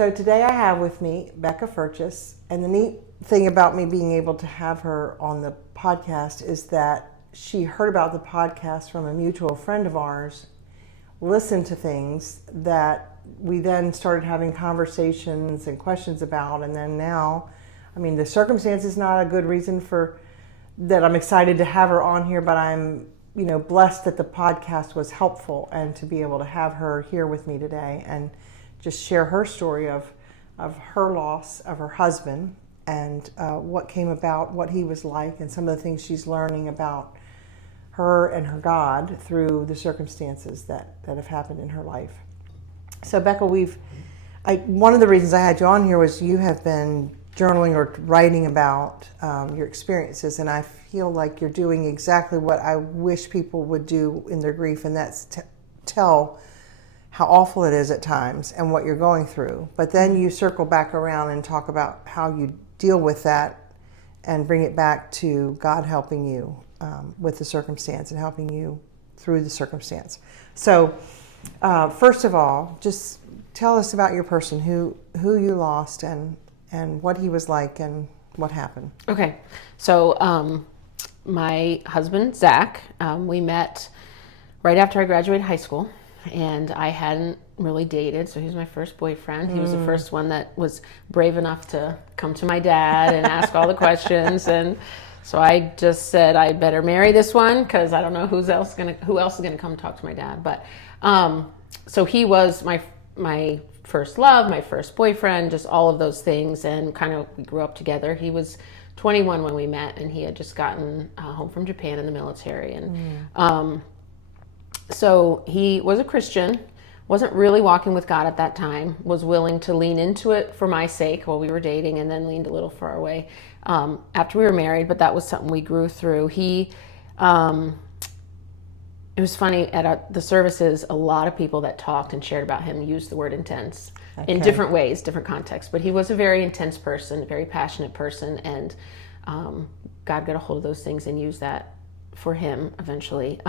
So today I have with me Bekah Furches, and the neat thing about me being able to have her on the podcast is that she heard about the podcast from a mutual friend of ours, listened to things that we then started having conversations and questions about, and then now, I mean, the circumstance is not a good reason for that I'm excited to have her on here, but I'm blessed that the podcast was helpful and to be able to have her here with me today and just share her story of her loss of her husband and what came about, what he was like, and some of the things she's learning about her and her God through the circumstances that have happened in her life. So Becca, one of the reasons I had you on here was you have been journaling or writing about your experiences, and I feel like you're doing exactly what I wish people would do in their grief, and that's tell how awful it is at times and what you're going through. But then you circle back around and talk about how you deal with that and bring it back to God helping you with the circumstance and helping you through the circumstance. So first of all, just tell us about your person, who you lost and what he was like and what happened. Okay. So my husband, Zach, we met right after I graduated high school, and I hadn't really dated, so he was my first boyfriend. He was the first one that was brave enough to come to my dad and ask all the questions, and so I just said I better marry this one because I don't know who else is gonna come talk to my dad. But so he was my first love, my first boyfriend, just all of those things, and kind of we grew up together. He was 21 when we met, and he had just gotten home from Japan in the military, and so he was a Christian, wasn't really walking with God at that time, was willing to lean into it for my sake while we were dating, and then leaned a little far away after we were married, but that was something we grew through. It was funny, at the services, a lot of people that talked and shared about him used the word intense in different ways, different contexts, but he was a very intense person, a very passionate person, and God got a hold of those things and used that for him eventually.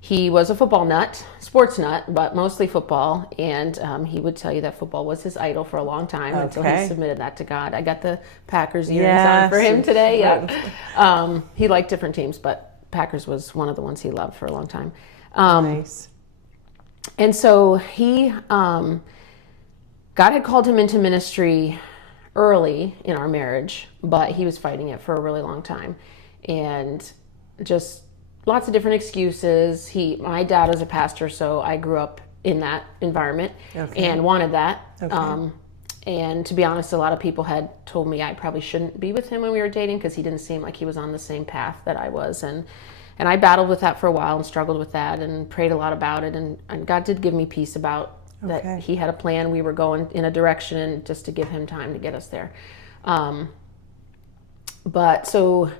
He was a football nut, sports nut, but mostly football, and he would tell you that football was his idol for a long time until he submitted that to God. I got the Packers earrings on for him today. Yeah. He liked different teams, but Packers was one of the ones he loved for a long time. Nice. And so God had called him into ministry early in our marriage, but he was fighting it for a really long time, and just lots of different excuses. My dad was a pastor, so I grew up in that environment and wanted that. And to be honest, a lot of people had told me I probably shouldn't be with him when we were dating because he didn't seem like he was on the same path that I was. And I battled with that for a while and struggled with that and prayed a lot about it. And God did give me peace about that he had a plan. We were going in a direction just to give him time to get us there. But so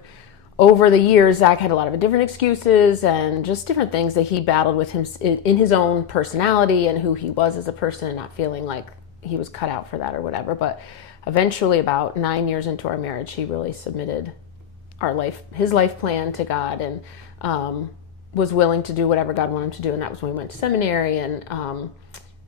over the years, Zach had a lot of different excuses and just different things that he battled with him in his own personality and who he was as a person, and not feeling like he was cut out for that or whatever. But eventually, about 9 years into our marriage, he really submitted his life plan to God, and was willing to do whatever God wanted him to do. And that was when we went to seminary, and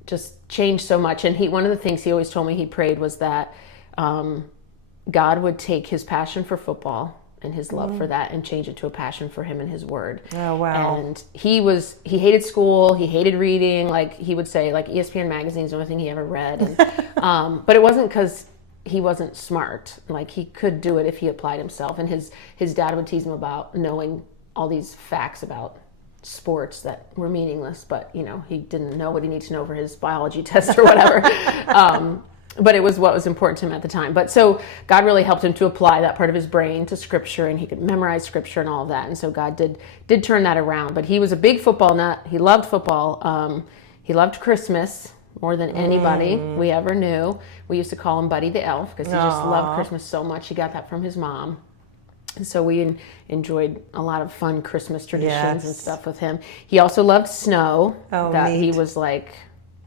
just changed so much. And one of the things he always told me he prayed was that God would take his passion for football and his love for that and change it to a passion for him and his word. Oh, wow. And he hated school, he hated reading, like he would say, like ESPN magazine is the only thing he ever read. And, but it wasn't because he wasn't smart. Like he could do it if he applied himself. And his dad would tease him about knowing all these facts about sports that were meaningless, but he didn't know what he needed to know for his biology test or whatever. But it was what was important to him at the time. But so God really helped him to apply that part of his brain to scripture, and he could memorize scripture and all of that. And so God did turn that around. But he was a big football nut. He loved football. He loved Christmas more than anybody we ever knew. We used to call him Buddy the Elf because he just loved Christmas so much. He got that from his mom. And so we enjoyed a lot of fun Christmas traditions and stuff with him. He also loved snow. Neat. He was like,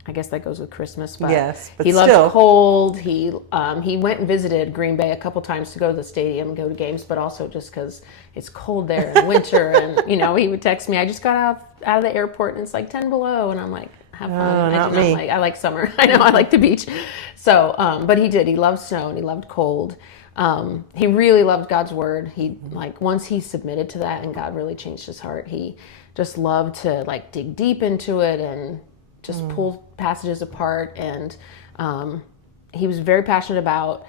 I guess that goes with Christmas, but, but he loved cold. He went and visited Green Bay a couple times to go to the stadium and go to games, but also just because it's cold there in winter. And he would text me, I just got out of the airport and it's like 10 below, and I'm like, have fun. Not me. I like summer. I know, I like the beach. So, but he did. He loved snow and he loved cold. He really loved God's word. He once he submitted to that and God really changed his heart, he just loved to dig deep into it and just pull passages apart. And he was very passionate about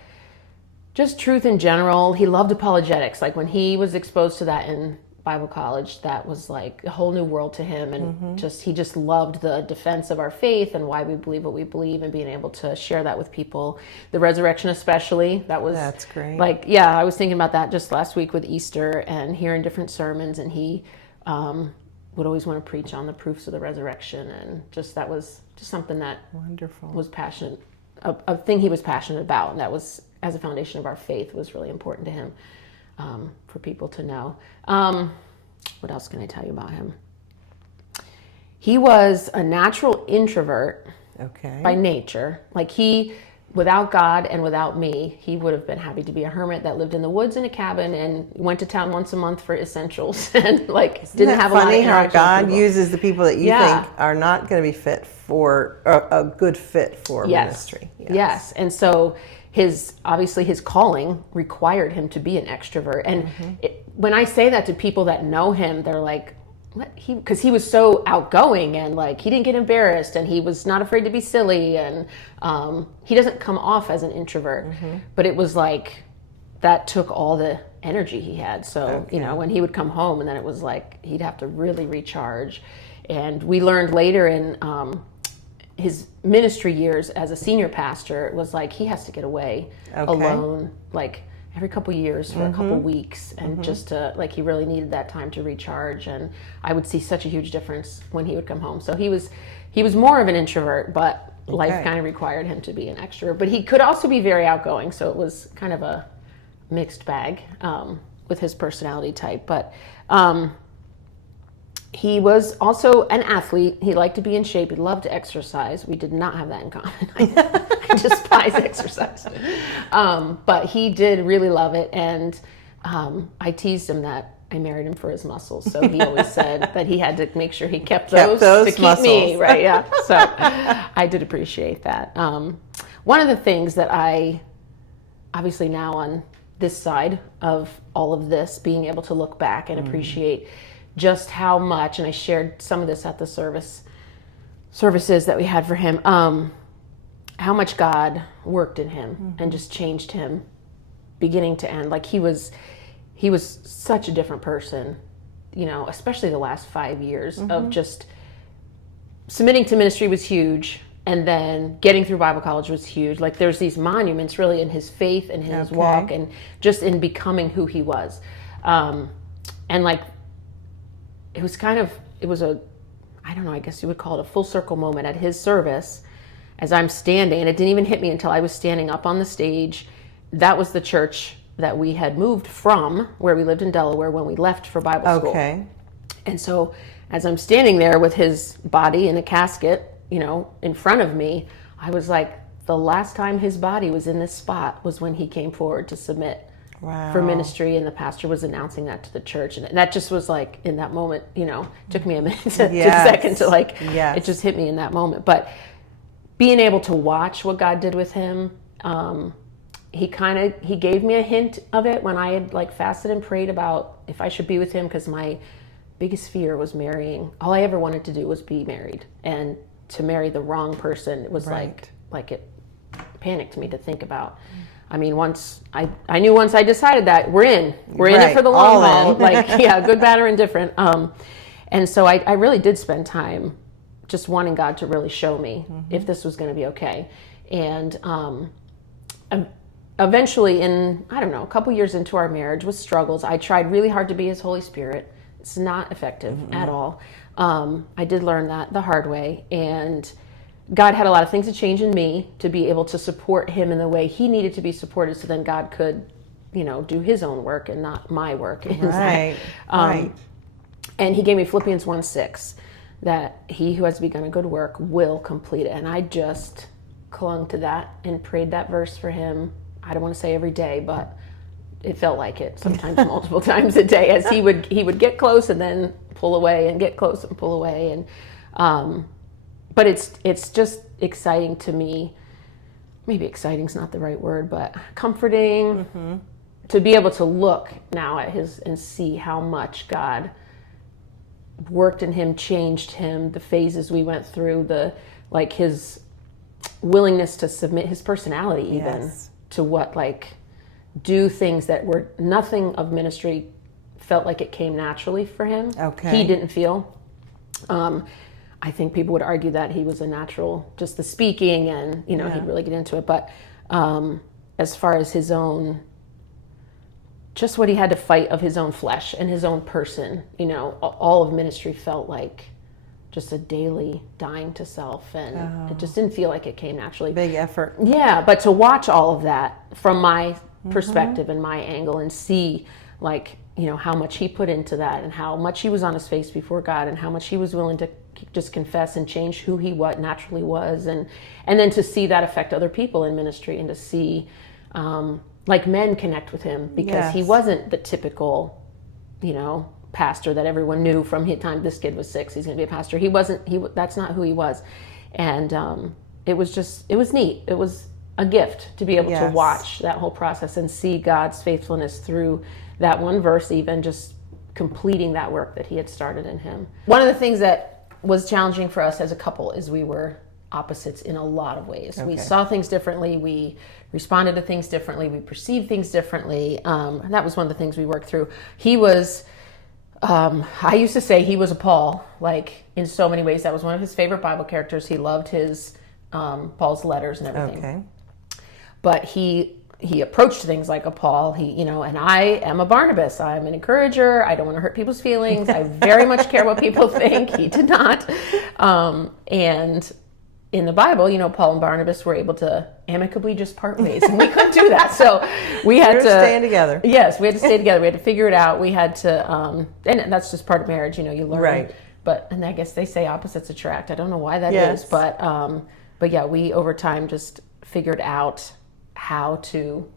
just truth in general. He loved apologetics. When he was exposed to that in Bible college, that was a whole new world to him. And he just loved the defense of our faith and why we believe what we believe and being able to share that with people. The resurrection especially, that's great. I was thinking about that just last week with Easter and hearing different sermons, and he would always want to preach on the proofs of the resurrection, and that was just something that wonderful was passionate, a thing he was passionate about, and that was, as a foundation of our faith, was really important to him. For people to know. What else can I tell you about him? He was a natural introvert by nature. Without God and without me, he would have been happy to be a hermit that lived in the woods in a cabin and went to town once a month for essentials and didn't have a lot of interaction how God with people. uses the people that you think are not going to be fit for a good fit for ministry. Yes. And so his calling required him to be an extrovert. And when I say that to people that know him, they're like, what? Because he was so outgoing and he didn't get embarrassed and he was not afraid to be silly. And he doesn't come off as an introvert, but it was that took all the energy he had. So, when he would come home and then it was he'd have to really recharge. And we learned later in his ministry years as a senior pastor, it was he has to get away alone, every couple years for a couple weeks, and just to he really needed that time to recharge. And I would see such a huge difference when he would come home. So he was more of an introvert, but life kind of required him to be an extrovert. But he could also be very outgoing, so it was kind of a mixed bag with his personality type. But he was also an athlete. He liked to be in shape. He loved to exercise. We did not have that in common. I despise exercise. But he did really love it. And I teased him that I married him for his muscles. So he always said that he had to make sure he kept those to keep muscles. Me. Right, yeah. So I did appreciate that. One of the things that I, obviously now on this side of all of this, being able to look back and appreciate just how much, and I shared some of this at the services that we had for him, how much God worked in him and just changed him beginning to end. He was such a different person, especially the last 5 years of just submitting to ministry was huge. And then getting through Bible college was huge. There's these monuments really in his faith and his walk and just in becoming who he was. And it was a, I don't know, I guess you would call it a full circle moment at his service as I'm standing, and it didn't even hit me until I was standing up on the stage. That was the church that we had moved from, where we lived in Delaware when we left for Bible school. And so as I'm standing there with his body in a casket, in front of me, I was the last time his body was in this spot was when he came forward to submit for ministry, and the pastor was announcing that to the church, and that just was in that moment, took me a minute, just a second to it just hit me in that moment. But being able to watch what God did with him, he gave me a hint of it when I had fasted and prayed about if I should be with him, because my biggest fear was marrying. All I ever wanted to do was be married, and to marry the wrong person, it was it panicked me to think about. I mean, once I knew once I decided that we're in it for the long haul, good, bad, or indifferent. And so I really did spend time just wanting God to really show me if this was going to be okay. And eventually, in, I don't know, a couple years into our marriage with struggles, I tried really hard to be his Holy Spirit. It's not effective at all. I did learn that the hard way, and God had a lot of things to change in me to be able to support him in the way he needed to be supported, so then God could, do his own work and not my work. Right. And he gave me Philippians 1:6, that he who has begun a good work will complete it. And I just clung to that and prayed that verse for him. I don't want to say every day, but it felt like it, sometimes multiple times a day, as he would get close and then pull away and get close and pull away. And but it's just exciting to me maybe exciting's not the right word, but comforting to be able to look now at his and see how much God worked in him, changed him, the phases we went through, his willingness to submit his personality even to what, do things that were nothing of ministry felt like it came naturally for him. Okay. He didn't feel. I think people would argue that he was a natural, just the speaking and, he'd really get into it. But as far as his own, just what he had to fight of his own flesh and his own person, all of ministry felt like just a daily dying to self. And it just didn't feel like it came naturally. Big effort. Yeah, but to watch all of that from my perspective and my angle and see how much he put into that and how much he was on his face before God and how much he was willing to just confess and change who he naturally was, and then to see that affect other people in ministry and to see men connect with him because he wasn't the typical pastor that everyone knew from the time this kid was 6 he's going to be a pastor. That's not who he was. And it was neat. It was a gift to be able to watch that whole process and see God's faithfulness through that one verse, even just completing that work that he had started in him. One of the things that was challenging for us as a couple is we were opposites in a lot of ways. We saw things differently. We responded to things differently. We perceived things differently. And that was one of the things we worked through. He was, I used to say he was a Paul, in so many ways. That was one of his favorite Bible characters. He loved his Paul's letters and everything. Okay. But he approached things like a Paul. And I am a Barnabas. I'm an encourager. I don't want to hurt people's feelings. I very much care what people think. He did not. And in the Bible, Paul and Barnabas were able to amicably just part ways, and we couldn't do that. So we had to stand together. Yes, we had to stay together. We had to figure it out. We had to, and that's just part of marriage. You learn. Right. And I guess they say opposites attract. I don't know why that is, but yeah, we over time just figured out how to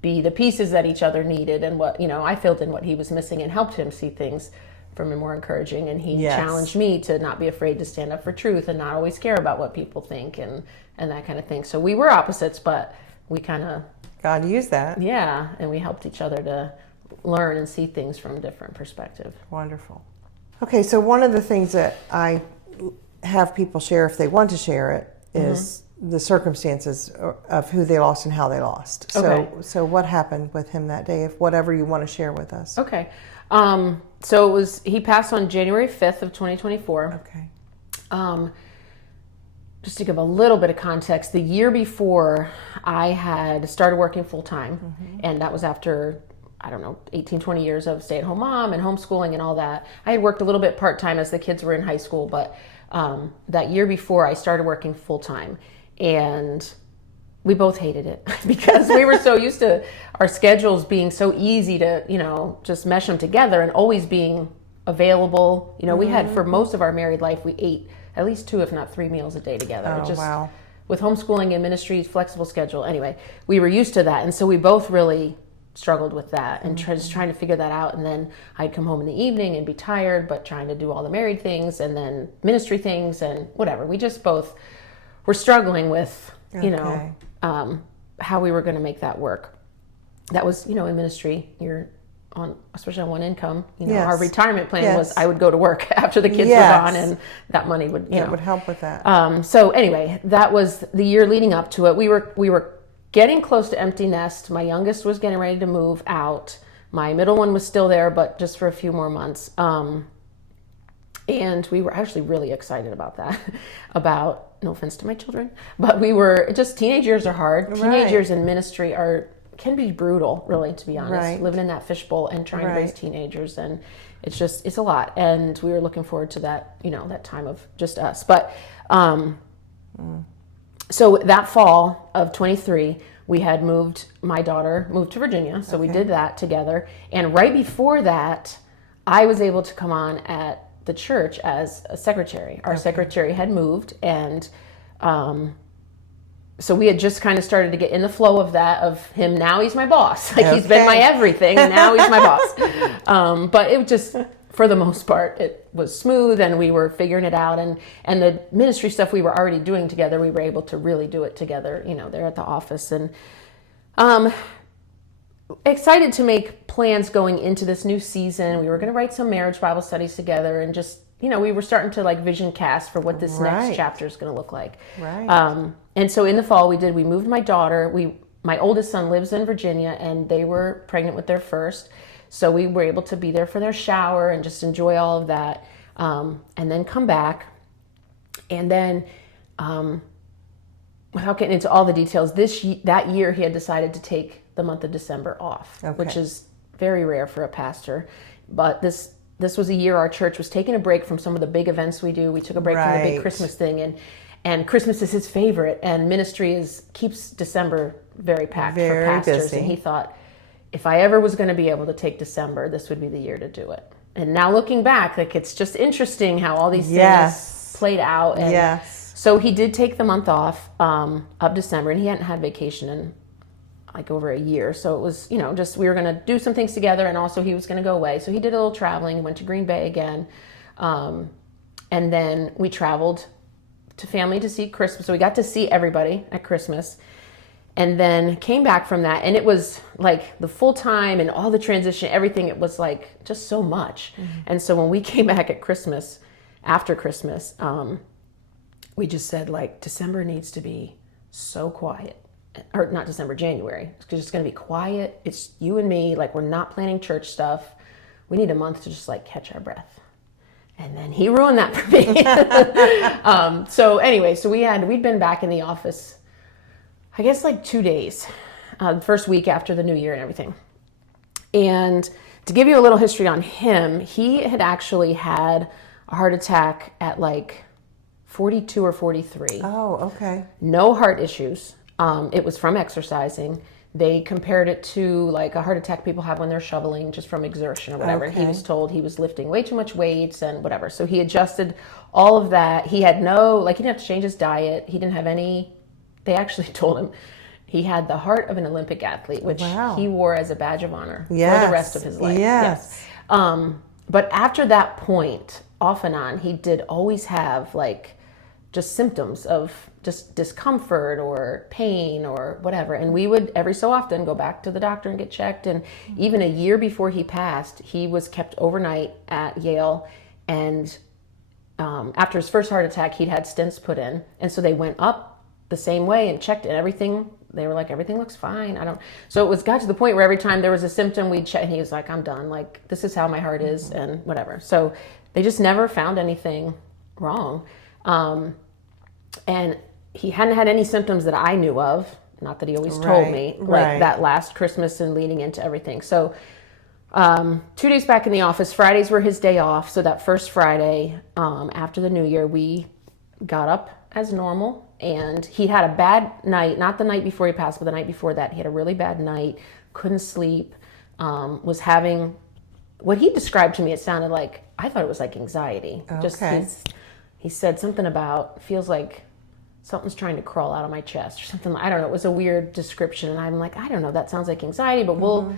be the pieces that each other needed, and what I filled in what he was missing and helped him see things from a more encouraging, and he challenged me to not be afraid to stand up for truth and not always care about what people think and that kind of thing. So we were opposites, but we kind of God used that. Yeah, and we helped each other to learn and see things from a different perspective. Wonderful. Okay, so one of the things that I have people share if they want to share it is the circumstances of who they lost and how they lost. So what happened with him that day, if whatever you want to share with us. Okay. So he passed on January 5th of 2024. Okay. Just to give a little bit of context, the year before I had started working full time, and that was after, 18, 20 years of stay-at-home mom and homeschooling and all that. I had worked a little bit part-time as the kids were in high school, but that year before I started working full time. And we both hated it because we were so used to our schedules being so easy to, just mesh them together and always being available. We had, for most of our married life, we ate at least 2, if not 3 meals a day together. Oh, wow. With homeschooling and ministry, flexible schedule. Anyway, we were used to that. And so we both really struggled with that and just trying to figure that out. And then I'd come home in the evening and be tired, but trying to do all the married things and then ministry things and whatever. We just both were struggling with, how we were going to make that work. That was, in ministry, you're on, especially on one income, our retirement plan was I would go to work after the kids were gone, and that money would, it would help with that. So anyway, that was the year leading up to it. We were getting close to empty nest. My youngest was getting ready to move out. My middle one was still there, but just for a few more months. And we were actually really excited about that, no offense to my children, but we were just, teenage years are hard. Teenage years in ministry can be brutal, really, to be honest, living in that fishbowl and trying to raise teenagers. And it's a lot. And we were looking forward to that, that time of just us. But, so that fall of 23, we had my daughter moved to Virginia. So we did that together. And right before that, I was able to come on at the church as a secretary. Our secretary had moved, and so we had just kind of started to get in the flow of that, of him. Now he's my boss. He's been my everything, and now he's my boss. But it was just for the most part, it was smooth and we were figuring it out. And the ministry stuff we were already doing together, we were able to really do it together, there at the office. And excited to make plans going into this new season. We were going to write some marriage Bible studies together and just, we were starting to like vision cast for what this next chapter is going to look like. Right. And so in the fall we moved my daughter. My oldest son lives in Virginia and they were pregnant with their first. So we were able to be there for their shower and just enjoy all of that. And then come back. And then, without getting into all the details, that year he had decided to take the month of December off, which is very rare for a pastor. But this was a year our church was taking a break from some of the big events we do. We took a break from the big Christmas thing, and Christmas is his favorite, and ministry keeps December very packed for pastors. Busy. And he thought, if I ever was going to be able to take December, this would be the year to do it. And now looking back, like it's just interesting how all these things played out. And so he did take the month off of December, and he hadn't had vacation in like over a year. So it was, just we were going to do some things together, and also he was going to go away. So he did a little traveling, went to Green Bay again. And then we traveled to family to see Christmas. So we got to see everybody at Christmas. And then came back from that, and it was like the full time and all the transition, everything, it was like just so much. Mm-hmm. And so when we came back at Christmas, after Christmas, we just said like December needs to be so quiet. Or not December, January. It's just going to be quiet. It's you and me, like we're not planning church stuff. We need a month to just like catch our breath. And then he ruined that for me. So anyway, so we'd been back in the office I guess like 2 days, the first week after the new year and everything. And to give you a little history on him, he had actually had a heart attack at like 42 or 43. Oh, okay. No heart issues. It was from exercising. They compared it to like a heart attack people have when they're shoveling just from exertion or whatever. Okay. He was told he was lifting way too much weights and whatever. So he adjusted all of that. He had he didn't have to change his diet. He didn't have any. They actually told him he had the heart of an Olympic athlete, which he wore as a badge of honor for the rest of his life. Yes. But after that point, off and on, he did always have like just symptoms of just discomfort or pain or whatever. And we would every so often go back to the doctor and get checked. And even a year before he passed, he was kept overnight at Yale. And after his first heart attack, he'd had stents put in. And so they went up the same way and checked, and everything, they were like, everything looks fine. So it got to the point where every time there was a symptom, we'd check, and he was like, I'm done. Like, this is how my heart is, and whatever. So they just never found anything wrong. And he hadn't had any symptoms that I knew of, not that he always told me, like that last Christmas and leading into everything. So 2 days back in the office, Fridays were his day off. So that first Friday after the new year, we got up as normal. And he had a bad night, not the night before he passed, but the night before that. He had a really bad night, couldn't sleep, was having, what he described to me, it sounded like, I thought it was like anxiety. Okay. He said something about, feels like something's trying to crawl out of my chest or something. I don't know. It was a weird description. And I'm like, I don't know. That sounds like anxiety, but we'll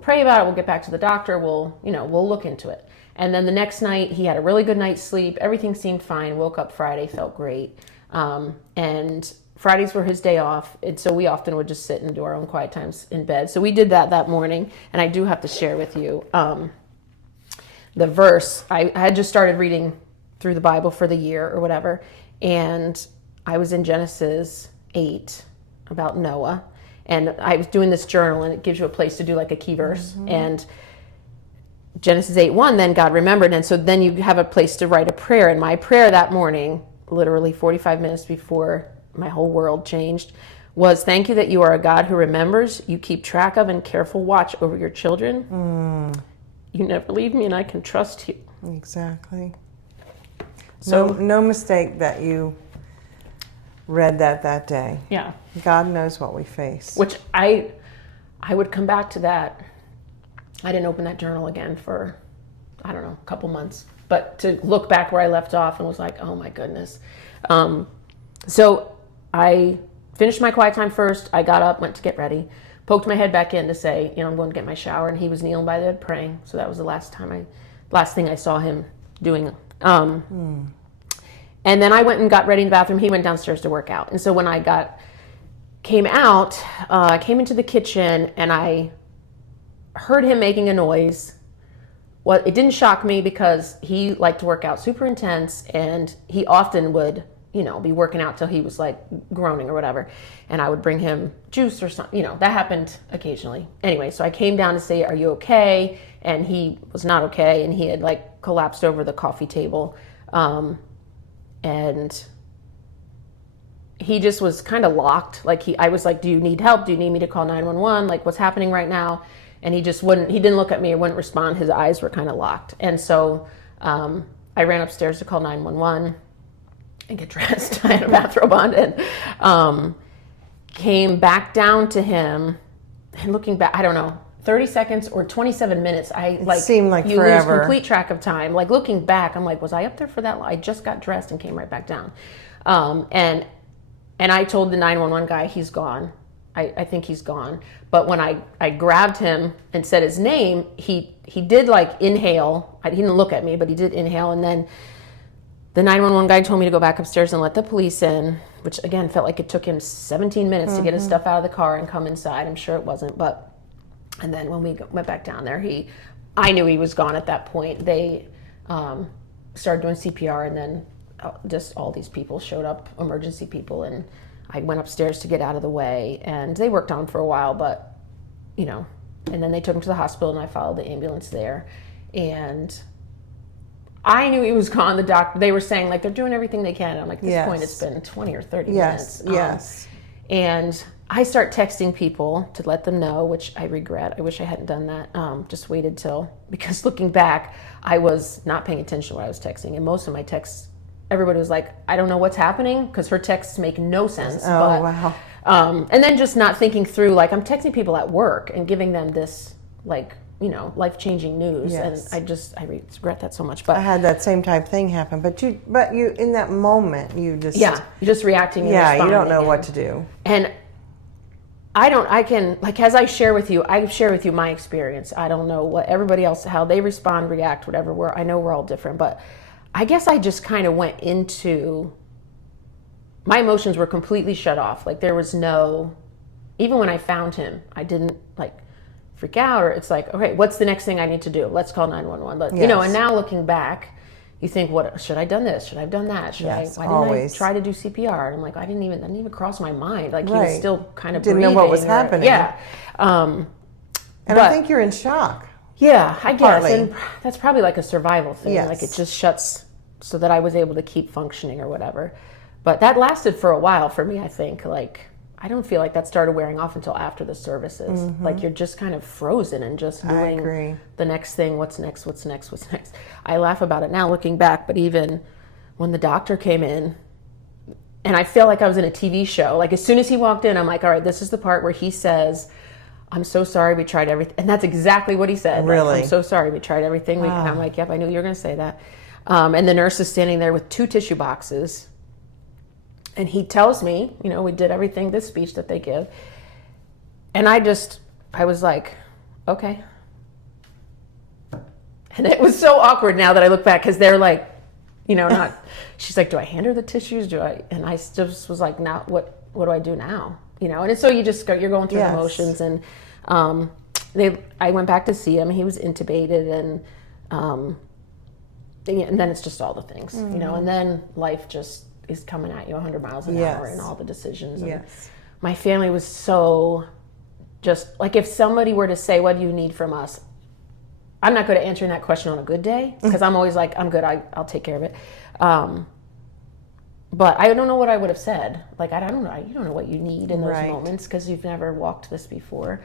pray about it. We'll get back to the doctor. We'll look into it. And then the next night, he had a really good night's sleep. Everything seemed fine. Woke up Friday, felt great. And Fridays were his day off. And so we often would just sit and do our own quiet times in bed. So we did that morning. And I do have to share with you, the verse. I had just started reading through the Bible for the year or whatever. And I was in Genesis 8 about Noah. And I was doing this journal, and it gives you a place to do like a key verse. Mm-hmm. And Genesis 8:1, then God remembered. And so then you have a place to write a prayer. And my prayer that morning, literally 45 minutes before my whole world changed, was, thank you that you are a God who remembers, you keep track of and careful watch over your children. You never leave me, and I can trust you. Exactly. So no mistake that you read that day. Yeah. God knows what we face. Which I would come back to that. I didn't open that journal again for, I don't know, a couple months. But to look back where I left off and was like, oh my goodness. So I finished my quiet time first. I got up, went to get ready, poked my head back in to say, I'm going to get my shower. And he was kneeling by the bed praying. So that was the last time I last thing I saw him doing. And then I went and got ready in the bathroom. He went downstairs to work out. And so when I came out, I came into the kitchen and I heard him making a noise. Well, it didn't shock me because he liked to work out super intense, and he often would, be working out till he was like groaning or whatever. And I would bring him juice or something, that happened occasionally. Anyway, so I came down to say, "Are you okay?" And he was not okay. And he had like collapsed over the coffee table. And he just was kind of locked. Like I was like, "Do you need help? Do you need me to call 911? Like, what's happening right now?" And he didn't look at me or wouldn't respond. His eyes were kind of locked. And so I ran upstairs to call 911 and get dressed. I had a bathrobe on and came back down to him. And looking back, I don't know, 30 seconds or 27 minutes. Seemed like you forever. lose complete track of time. Like looking back, I'm like, was I up there for that long? I just got dressed and came right back down. And I told the 911 guy, he's gone. I think he's gone. But when I grabbed him and said his name, he did like inhale. He didn't look at me, but he did inhale. And then the 911 guy told me to go back upstairs and let the police in, which again felt like it took him 17 minutes to get his stuff out of the car and come inside. I'm sure it wasn't. And then when we went back down there, I knew he was gone at that point. They started doing CPR, and then just all these people showed up, emergency people, and I went upstairs to get out of the way, and they worked on for a while, but, and then they took him to the hospital, and I followed the ambulance there, and I knew he was gone. The doctor, they were saying, like, they're doing everything they can. I'm like, at this point, it's been 20 or 30 minutes. Yes. And I start texting people to let them know, which I regret. I wish I hadn't done that. Just waited because looking back, I was not paying attention to what I was texting, and most of my texts, everybody was like, I don't know what's happening, because her texts make no sense. Wow. And then just not thinking through, like, I'm texting people at work and giving them this, like, life-changing news. Yes. And I regret that so much. But I had that same type thing happen. But you in that moment, you just... Yeah, you're just reacting and responding. You don't know and, what to do. And as I share with you my experience. I don't know what everybody else, how they respond, react, whatever. I know we're all different, but I guess I just kind of went into, my emotions were completely shut off. Like there was even when I found him, I didn't like freak out, or it's like, okay, what's the next thing I need to do? Let's call 911. Yes. And now looking back, you think, what, should I have done this? Should I have done that? Why didn't I try to do CPR? And I'm like, that didn't even cross my mind. Like he was still kind of didn't know what was happening. Yeah. And I think you're in shock. Yeah, I guess. Partly. And that's probably like a survival thing. Yes. Like it just shuts so that I was able to keep functioning or whatever. But that lasted for a while for me, I think. Like, I don't feel like that started wearing off until after the services. Mm-hmm. Like you're just kind of frozen and just doing the next thing. What's next? I laugh about it now looking back, but even when the doctor came in, and I feel like I was in a TV show. Like as soon as he walked in, I'm like, all right, this is the part where he says, I'm so sorry, we tried everything. And that's exactly what he said. Really? Like, I'm so sorry, we tried everything. And I'm like, yep, I knew you were going to say that. And the nurse is standing there with 2 tissue boxes. And he tells me, we did everything, this speech that they give. And I was like, okay. And it was so awkward now that I look back, because they're like, not, she's like, do I hand her the tissues? And I just was like, now, what do I do now? And so you're going through the motions, and I went back to see him. He was intubated, and then it's just all the things, and then life just is coming at you 100 miles an hour, and all the decisions. And my family was so just like, if somebody were to say, what do you need from us? I'm not good at answering that question on a good day, because I'm always like, I'm good, I'll take care of it. But I don't know what I would have said. Like, I don't know. You don't know what you need in those moments, because you've never walked this before.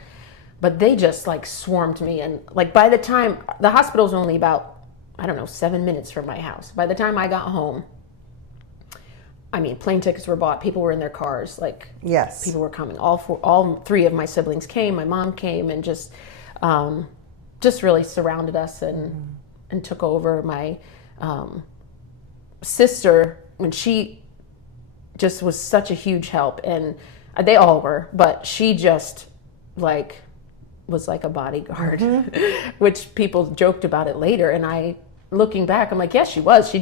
But they just like swarmed me. And like by the time, the hospital's only about, 7 minutes from my house. By the time I got home, plane tickets were bought. People were in their cars. Like, people were coming. All 3 of my siblings came. My mom came, and just really surrounded us and took over. My sister, when she just was such a huge help, and they all were, but she just like was like a bodyguard, which people joked about it later. And looking back, I'm like, yes, she was.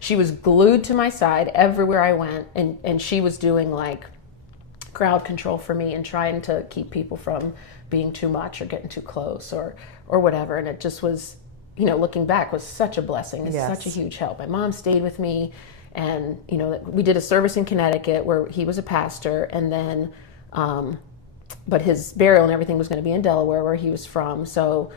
She was glued to my side everywhere I went. And she was doing like crowd control for me and trying to keep people from being too much or getting too close or whatever. And it just was, looking back, was such a blessing. It's such a huge help. My mom stayed with me, and we did a service in Connecticut where he was a pastor, and then but his burial and everything was going to be in Delaware where he was from. So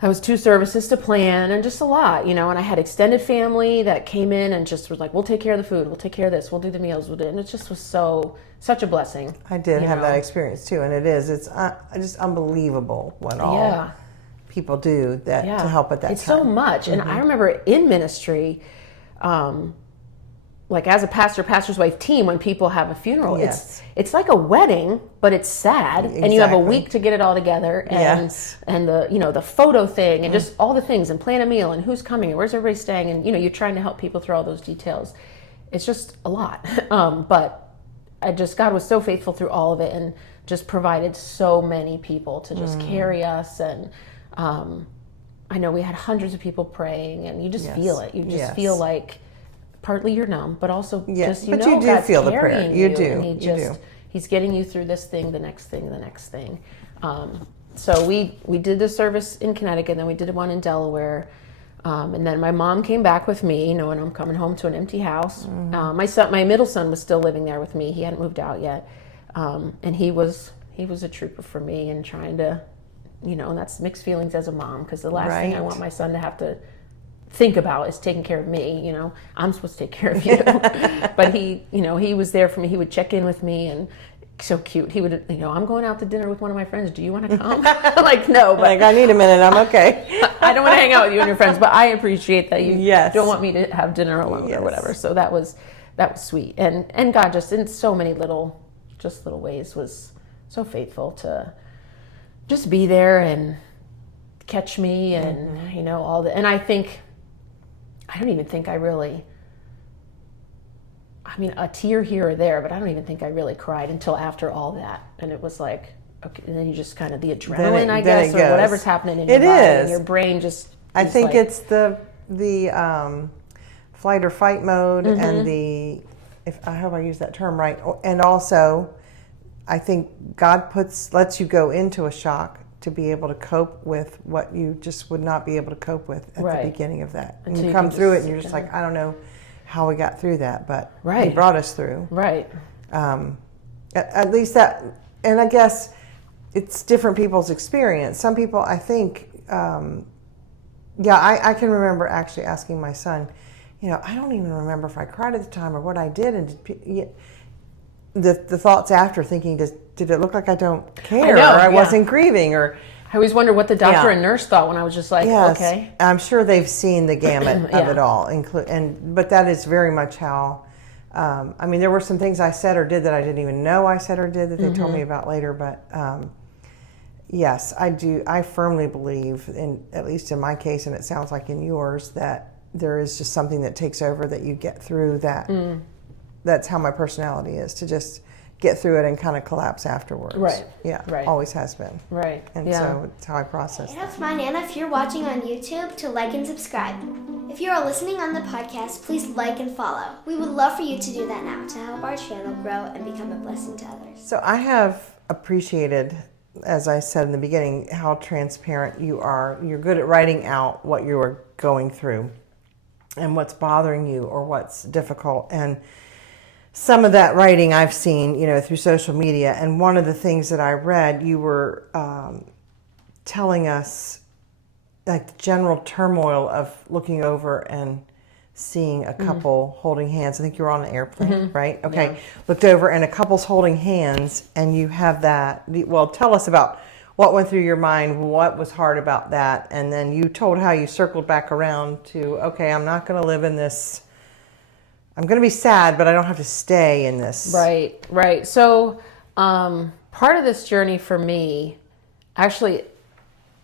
that was 2 services to plan, and just a lot, and I had extended family that came in and just was like, we'll take care of the food, we'll take care of this, we'll do the meals, and it just was such a blessing. I did have that experience too, and it's just unbelievable what all people do to help at that time. It's so much. And I remember in ministry, like as a pastor's wife team, when people have a funeral, it's like a wedding, but it's sad, and you have a week to get it all together, and the the photo thing, and just all the things, and plan a meal, and who's coming, and where's everybody staying, and you're trying to help people through all those details. It's just a lot, but God was so faithful through all of it, and just provided so many people to just carry us, and I know we had hundreds of people praying, and you just feel it. You just feel like partly you're numb, but also just but you do God's feel the prayer. You do. And He's getting you through this thing, the next thing, the next thing. So we did the service in Connecticut, and then we did one in Delaware, and then my mom came back with me, and I'm coming home to an empty house. My middle son was still living there with me. He hadn't moved out yet, and he was a trooper for me, and trying to, and that's mixed feelings as a mom, because the last thing I want my son to have to think about is taking care of me. I'm supposed to take care of you. But he was there for me. He would check in with me, and so cute. He would, I'm going out to dinner with one of my friends. Do you want to come? Like, no, but I need a minute. I'm okay. I don't want to hang out with you and your friends, but I appreciate that you don't want me to have dinner alone or whatever. So that was sweet. And God just in so many little ways was so faithful to just be there and catch me, and all the, and I don't even think a tear here or there, but I don't even think I really cried until after all that. And it was like, okay, and then you just kind of the adrenaline, I guess, or whatever's happening in your body, and your brain just. I think like, it's the flight or fight mode, and I hope I use that term right, and also, I think God lets you go into a shock to be able to cope with what you just would not be able to cope with at the beginning of that. And you come through it, and you're just like, I don't know how we got through that, but He brought us through. Right. At least that, and I guess it's different people's experience. Some people, I think, I can remember actually asking my son, I don't even remember if I cried at the time or what I did, and the thoughts after, thinking, did it look like I don't care, or I wasn't grieving, or I always wonder what the doctor and nurse thought when I was just like, okay. I'm sure they've seen the gamut of it all, but that is very much how. There were some things I said or did that I didn't even know I said or did that they told me about later, but yes, I do. I firmly believe, at least in my case, and it sounds like in yours, that there is just something that takes over, that you get through that. That's how my personality is, to just get through it and kind of collapse afterwards. Right. Yeah. Right. Always has been. Right. And so it's how I process Hey, that's mine, and if you're watching on YouTube, to like and subscribe. If you are listening on the podcast, please like and follow. We would love for you to do that now to help our channel grow and become a blessing to others. So I have appreciated, as I said in the beginning, how transparent you are. You're good at writing out what you are going through and what's bothering you or what's difficult. And some of that writing I've seen, through social media. And one of the things that I read, you were telling us, like, the general turmoil of looking over and seeing a couple holding hands. I think you were on an airplane, right? Okay. Yeah. Looked over and a couple's holding hands, and you have that. Well, tell us about what went through your mind, what was hard about that. And then you told how you circled back around to, okay, I'm not going to live in this. I'm going to be sad, but I don't have to stay in this. Right. So part of this journey for me, actually,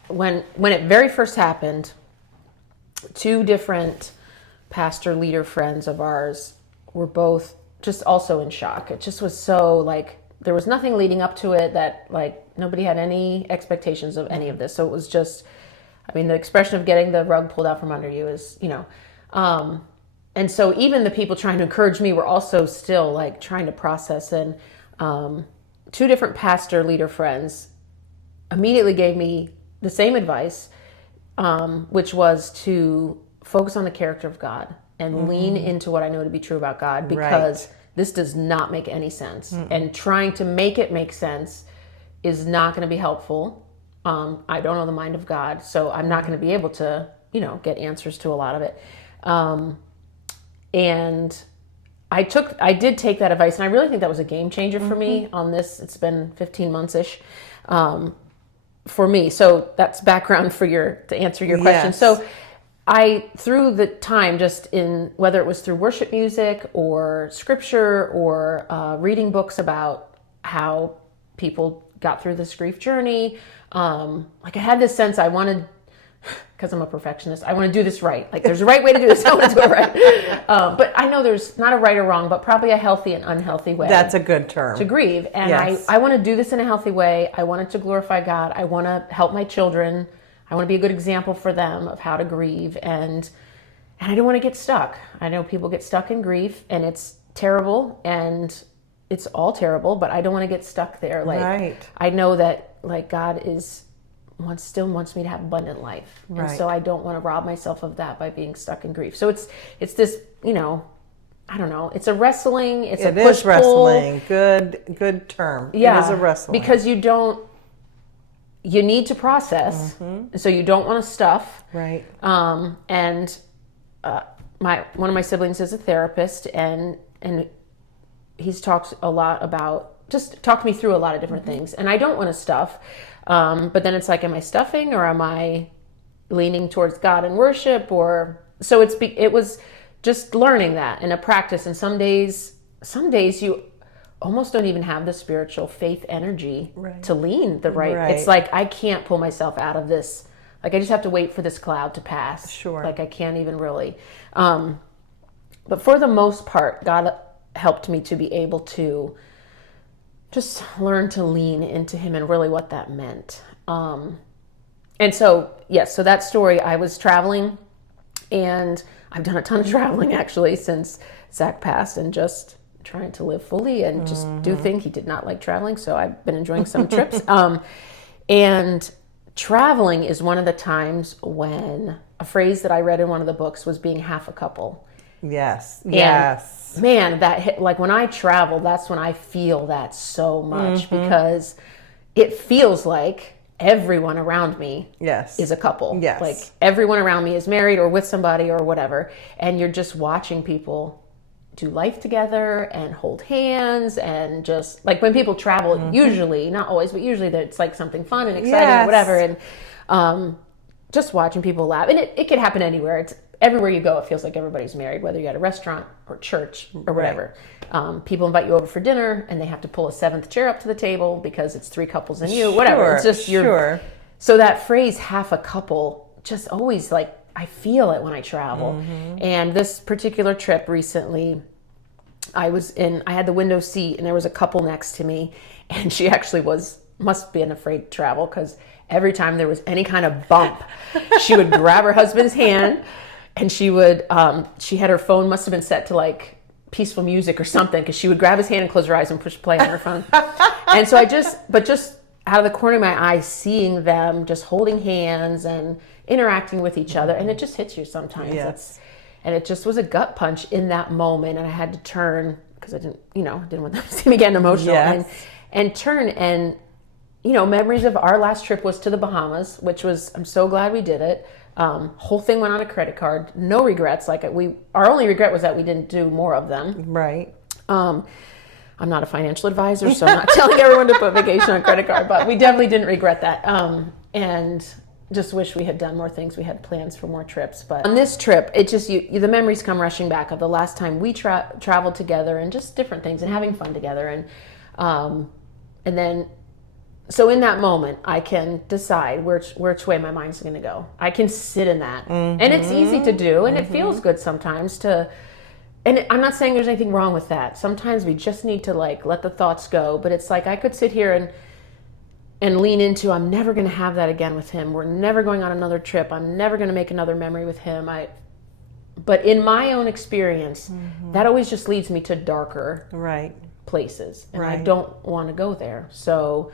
when it very first happened, 2 different pastor leader friends of ours were both just also in shock. It just was so, like, there was nothing leading up to it that like nobody had any expectations of any of this. So it was just, I mean, the expression of getting the rug pulled out from under you is, and so even the people trying to encourage me were also still like trying to process. And 2 different pastor leader friends immediately gave me the same advice, which was to focus on the character of God and lean into what I know to be true about God, because this does not make any sense. And trying to make it make sense is not going to be helpful. I don't know the mind of God, so I'm not going to be able to, get answers to a lot of it. And I did take that advice, and I really think that was a game changer for me on this. It's been 15 months-ish for me. So that's background to answer your question. Yes. So through the time, just in whether it was through worship music or scripture or reading books about how people got through this grief journey, like I had this sense I wanted, because I'm a perfectionist, I want to do this right. Like there's a right way to do this. I want to do it right. But I know there's not a right or wrong, but probably a healthy and unhealthy way. That's a good term. To grieve. And Yes. I want to do this in a healthy way. I want it to glorify God. I want to help my children. I want to be a good example for them of how to grieve. And I don't want to get stuck. I know people get stuck in grief, and it's terrible, and it's all terrible, but I don't want to get stuck there. Like Right. I know that like God still wants me to have abundant life. Right. And so I don't want to rob myself of that by being stuck in grief. So it's this, I don't know. It's a wrestling. It's a push wrestling. Good term. Yeah. It is a wrestling. Because you need to process. So you don't want to stuff. Right. And one of my siblings is a therapist, and he's talked me through a lot of different things. And I don't want to stuff. But then it's like, am I stuffing, or am I leaning towards God and worship? So it was just learning that in a practice. And some days you almost don't even have the spiritual faith energy to lean the right. It's like, I can't pull myself out of this. Like I just have to wait for this cloud to pass. Sure. Like I can't even really. But for the most part, God helped me to be able to just learn to lean into him and really what that meant. And so, yes, so that story, I was traveling, and I've done a ton of traveling actually since Zach passed, and just trying to live fully and just do things. He did not like traveling, so I've been enjoying some trips. And traveling is one of the times when a phrase that I read in one of the books was being half a couple. Yes. And Yes. man, that hit, like when I travel, that's when I feel that so much, because it feels like everyone around me is a couple. Yes. Like everyone around me is married or with somebody or whatever. And you're just watching people do life together and hold hands, and just like when people travel, usually, not always, but usually it's like something fun and exciting or whatever. And just watching people laugh. And it could happen anywhere. It's everywhere you go, it feels like everybody's married, whether you're at a restaurant or church or whatever. People invite you over for dinner, and they have to pull a 7th chair up to the table because it's 3 couples and you, whatever. It's just So that phrase, half a couple, just always like, I feel it when I travel. And this particular trip recently, I had the window seat, and there was a couple next to me, and she actually must have been afraid to travel, because every time there was any kind of bump, she would grab her husband's hand, and she had her phone, must have been set to like peaceful music or something, because she would grab his hand and close her eyes and push play on her phone. And so just out of the corner of my eye, seeing them just holding hands and interacting with each other, and it just hits you sometimes. Yes. And it just was a gut punch in that moment, and I had to turn, because I didn't want them to see me getting emotional, and turn. And memories of our last trip was to the Bahamas, which was, I'm so glad we did it. Whole thing went on a credit card. No regrets. Our only regret was that we didn't do more of them. Right. I'm not a financial advisor, so I'm not telling everyone to put vacation on credit card, but we definitely didn't regret that. And just wish we had done more things. We had plans for more trips, but on this trip, it just, the memories come rushing back of the last time we traveled together, and just different things, and having fun together. And then, so in that moment, I can decide which way my mind's going to go. I can sit in that, and it's easy to do, and it feels good sometimes to and I'm not saying there's anything wrong with that. Sometimes we just need to like let the thoughts go. But it's like I could sit here and lean into, I'm never going to have that again with him. We're never going on another trip. I'm never going to make another memory with him. But in my own experience, that always just leads me to darker places. And I don't want to go there. So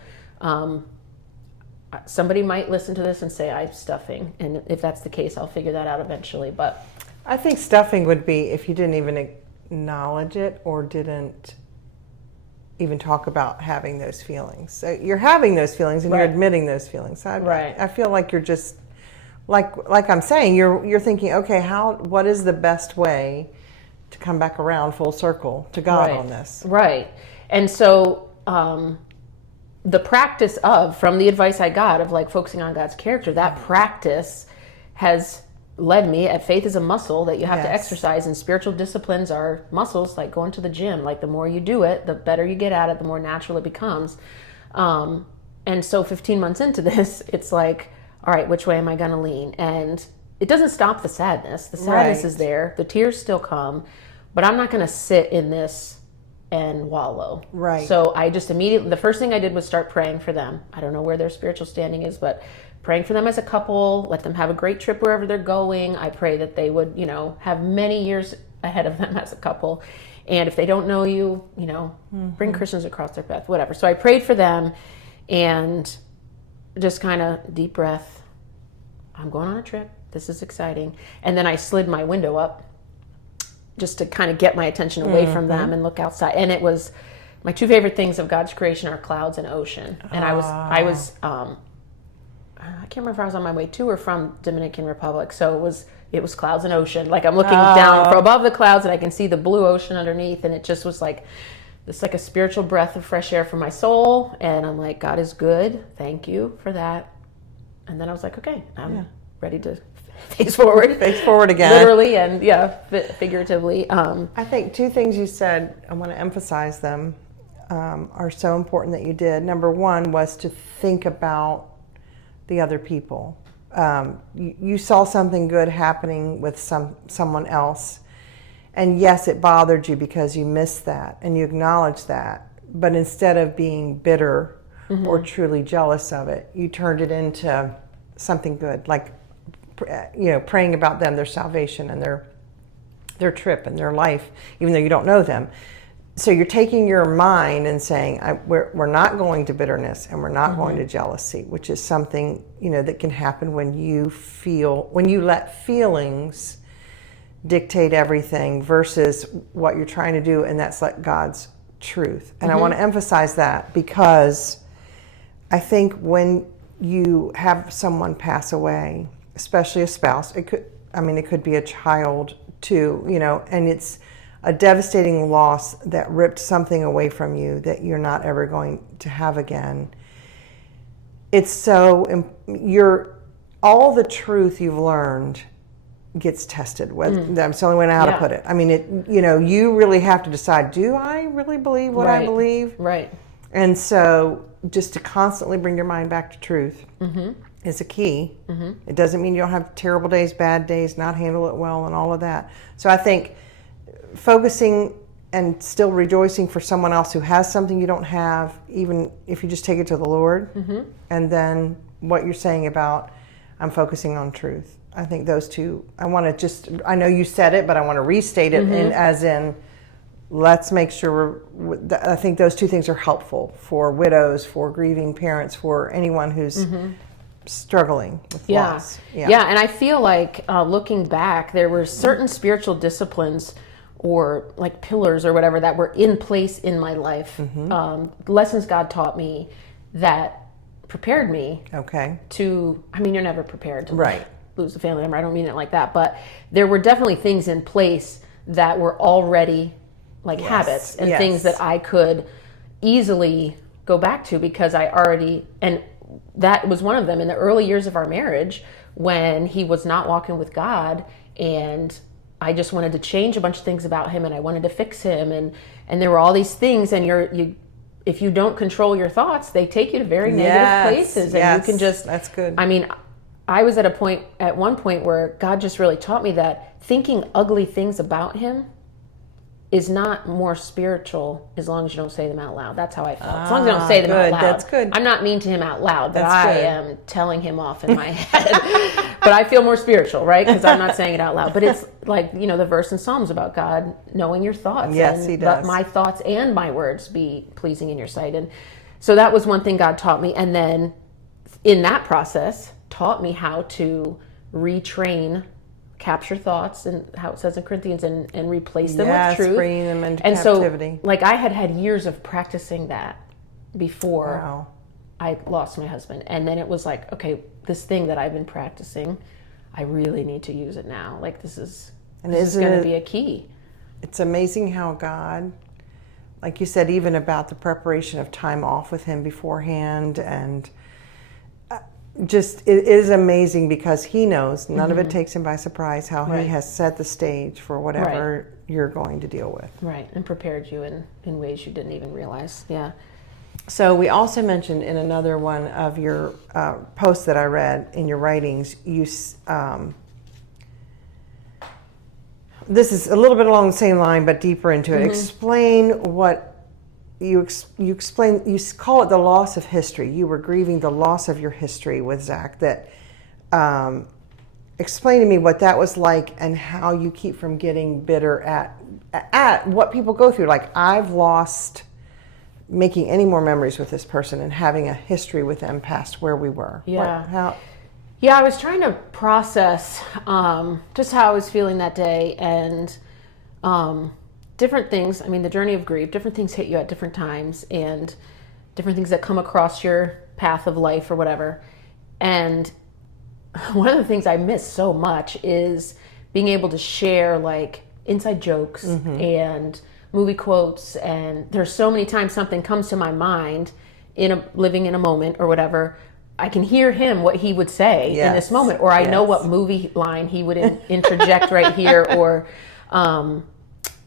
somebody might listen to this and say, I'm stuffing. And if that's the case, I'll figure that out eventually. But I think stuffing would be if you didn't even acknowledge it or didn't even talk about having those feelings. So you're having those feelings and you're admitting those feelings. I feel like you're just, like I'm saying, you're thinking, okay, what is the best way to come back around full circle to God on this? Right. And so the practice from the advice I got of like focusing on God's character, that practice has led me, faith is a muscle that you have to exercise, and spiritual disciplines are muscles like going to the gym. Like the more you do it, the better you get at it, the more natural it becomes. And so 15 months into this, it's like, all right, which way am I going to lean? And it doesn't stop the sadness. The sadness is there. The tears still come, but I'm not going to sit in this and wallow. Right. So I just immediately, the first thing I did was start praying for them. I don't know where their spiritual standing is, but praying for them as a couple, let them have a great trip wherever they're going. I pray that they would, have many years ahead of them as a couple. And if they don't know you, bring Christians across their path, whatever. So I prayed for them and just kind of deep breath. I'm going on a trip. This is exciting. And then I slid my window up just to kind of get my attention away from them and look outside. And it was, my two favorite things of God's creation are clouds and ocean. And I was I can't remember if I was on my way to or from Dominican Republic. So it was clouds and ocean. Like I'm looking down from above the clouds and I can see the blue ocean underneath. And it just was like, it's like a spiritual breath of fresh air for my soul. And I'm like, God is good. Thank you for that. And then I was like, okay, I'm ready to face forward. Face forward again. Literally and figuratively. I think two things you said, I want to emphasize them, are so important that you did. Number one was to think about the other people. You saw something good happening with someone else. And yes, it bothered you because you missed that and you acknowledged that. But instead of being bitter or truly jealous of it, you turned it into something good, like praying about them, their salvation and their trip and their life, even though you don't know them. So you're taking your mind and saying, we're not going to bitterness and we're not going to jealousy, which is something, that can happen when you let feelings dictate everything versus what you're trying to do, and that's like God's truth. And I want to emphasize that because I think when you have someone pass away, especially a spouse, it could be a child too, and it's a devastating loss that ripped something away from you that you're not ever going to have again. It's so, all the truth you've learned gets tested. That's the only way I know how to put it. You really have to decide, do I really believe what I believe? Right. And so just to constantly bring your mind back to truth is a key. It doesn't mean you don't have terrible days, bad days, not handle it well and all of that. So I think focusing and still rejoicing for someone else who has something you don't have, even if you just take it to the Lord, and then what you're saying about, I'm focusing on truth. I think those two, I know you said it, but I want to restate it as in, let's make sure, I think those two things are helpful for widows, for grieving parents, for anyone who's struggling with loss. Yeah, and I feel like looking back, there were certain spiritual disciplines or like pillars or whatever that were in place in my life, lessons God taught me that prepared me to, you're never prepared to lose a family member. I don't mean it like that, but there were definitely things in place that were already like habits and things that I could easily go back to because and that was one of them in the early years of our marriage when he was not walking with God, and I just wanted to change a bunch of things about him and I wanted to fix him, and there were all these things, and if you don't control your thoughts, they take you to very negative places, and you can just, that's good. I was at one point where God just really taught me that thinking ugly things about him is not more spiritual as long as you don't say them out loud. That's how I felt. As long as I don't say them out loud. That's good. I'm not mean to him out loud, but That's I good. am telling him off in my head. But I feel more spiritual, right? Because I'm not saying it out loud. But it's like, the verse in Psalms about God knowing your thoughts. Yes, and he let does. my thoughts and my words be pleasing in your sight. And so that was one thing God taught me. And then in that process, taught me how to retrain capture thoughts, and how it says in Corinthians, and replace them with truth. Bringing them into and captivity. So, like, I had years of practicing that before Wow. I lost my husband. And then it was like, okay, this thing that I've been practicing, I really need to use it now. Like, this is going to be a key. It's amazing how God, like you said, even about the preparation of time off with him beforehand, and just, it is amazing because he knows, none of it takes him by surprise, how he has set the stage for whatever you're going to deal with. Right, and prepared you in ways you didn't even realize. Yeah. So we also mentioned in another one of your posts that I read in your writings, this is a little bit along the same line, but deeper into it. Explain what you explain. You call it the loss of history. You were grieving the loss of your history with Zach. That explain to me what that was like, and how you keep from getting bitter at what people go through. Like, I've lost making any more memories with this person and having a history with them past where we were. Yeah. Yeah, I was trying to process just how I was feeling that day, and different things. I mean, the journey of grief, different things hit you at different times, and different things that come across your path of life or whatever. And one of the things I miss so much is being able to share, like, inside jokes and movie quotes. And there's so many times something comes to my mind living in a moment or whatever, I can hear him, what he would say in this moment, or I know what movie line he would interject right here, or,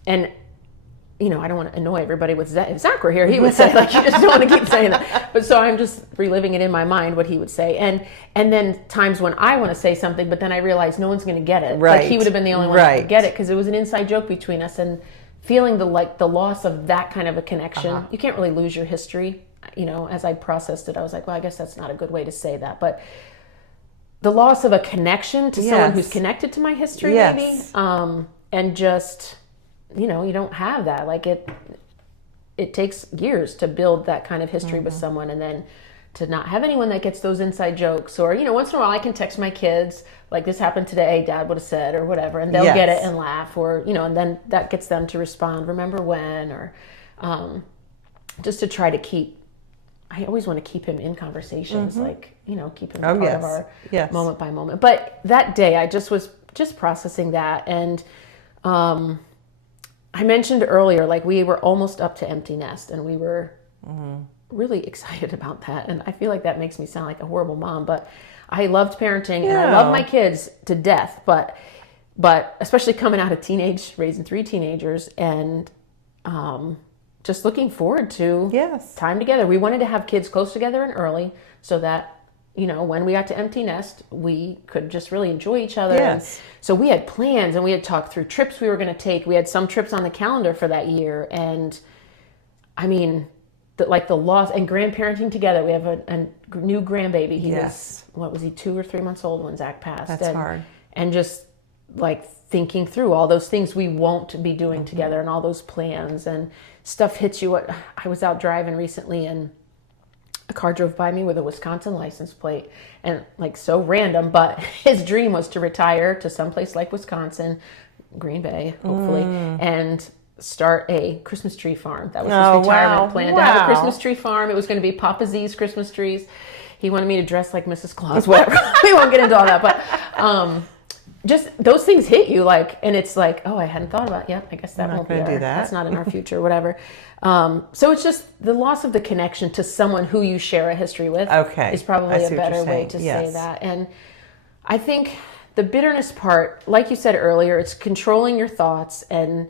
and, I don't want to annoy everybody with Zach. If Zach were here, he would say, like, you just don't want to keep saying that. But so I'm just reliving it in my mind, what he would say. And then times when I want to say something, but then I realize no one's going to get it. Right. Like, he would have been the only one that could get it, because it was an inside joke between us. And feeling the loss of that kind of a connection. You can't really lose your history. As I processed it, I was like, well, I guess that's not a good way to say that. But the loss of a connection to someone who's connected to my history, maybe, and just, you don't have that. Like, it takes years to build that kind of history with someone, and then to not have anyone that gets those inside jokes, or, once in a while I can text my kids, like, this happened today, Dad would have said, or whatever, and they'll get it and laugh, or, and then that gets them to respond, remember when, or just to try to keep, I always want to keep him in conversations, like, keep him part of our moment by moment. But that day I was just processing that. And I mentioned earlier, like, we were almost up to empty nest, and we were really excited about that. And I feel like that makes me sound like a horrible mom, but I loved parenting and I love my kids to death, but especially coming out of raising 3 teenagers, and just looking forward to time together. We wanted to have kids close together and early, so that, when we got to empty nest, we could just really enjoy each other. Yes. And so we had plans, and we had talked through trips we were going to take. We had some trips on the calendar for that year. And I mean, the loss and grandparenting together. We have a new grandbaby. He was, 2 or 3 months old when Zach passed. That's hard. And just, like, thinking through all those things we won't be doing together, and all those plans, and stuff hits you. I was out driving recently, and a car drove by me with a Wisconsin license plate, and, like, so random, but his dream was to retire to someplace like Wisconsin, Green Bay, hopefully, and start a Christmas tree farm. That was his retirement plan, to have a Christmas tree farm. It was going to be Papa Z's Christmas trees. He wanted me to dress like Mrs. Claus, whatever. We won't get into all that, but just those things hit you, like, and it's like, oh, I hadn't thought about it. Yep, I guess that won't be that's not in our future, whatever. So it's just the loss of the connection to someone who you share a history with is probably a better way to say that. And I think the bitterness part, like you said earlier, it's controlling your thoughts, and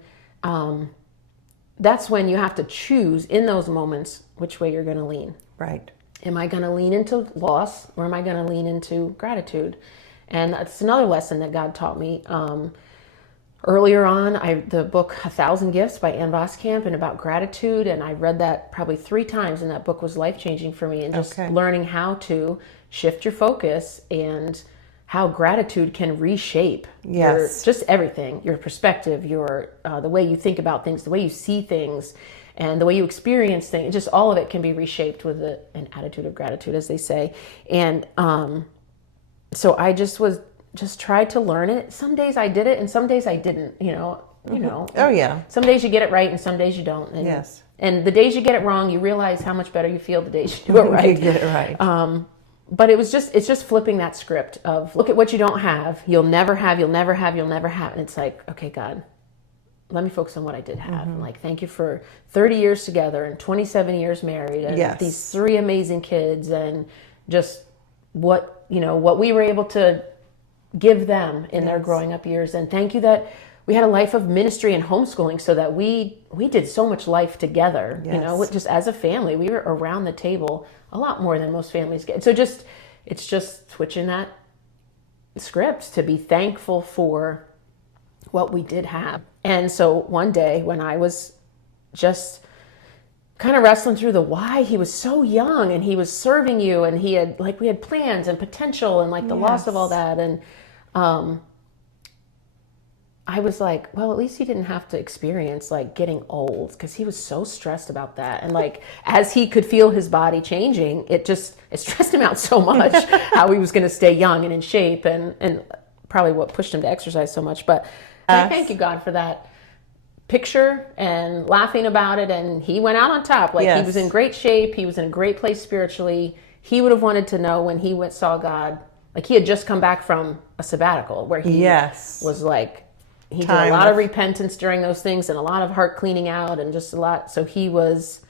that's when you have to choose in those moments which way you're going to lean. Right. Am I going to lean into loss, or am I going to lean into gratitude? And that's another lesson that God taught me. earlier on, the book 1,000 Gifts by Ann Voskamp and about gratitude, and I read that probably 3 times, and that book was life-changing for me, and just learning how to shift your focus and how gratitude can reshape just everything, your perspective, your the way you think about things, the way you see things, and the way you experience things. Just all of it can be reshaped with an attitude of gratitude, as they say. And so I just tried to learn it. Some days I did it, and some days I didn't. You know. Oh yeah. Some days you get it right, and some days you don't. And, yes. And the days you get it wrong, you realize how much better you feel the days you do it right. You get it right. But it's just flipping that script of look at what you don't have, you'll never have, and it's like, okay, God, let me focus on what I did have. And like, thank you for 30 years together and 27 years married and these 3 amazing kids, and just what we were able to give them in their growing up years. And thank you that we had a life of ministry and homeschooling, so that we did so much life together. Just as a family, we were around the table a lot more than most families get. So it's just switching that script to be thankful for what we did have. And so one day when I was just kind of wrestling through the why, he was so young and he was serving you, and we had plans and potential and the loss of all that. And I was like, well, at least he didn't have to experience getting old, because he was so stressed about that. And as he could feel his body changing, it stressed him out so much how he was going to stay young and in shape, and probably what pushed him to exercise so much. But I thank you, God, for that picture and laughing about it. And he went out on top. He was in great shape. He was in a great place spiritually. He would have wanted to know when he saw God, he had just come back from a sabbatical where he was he did a lot of repentance during those things and a lot of heart cleaning out and just a lot. So he was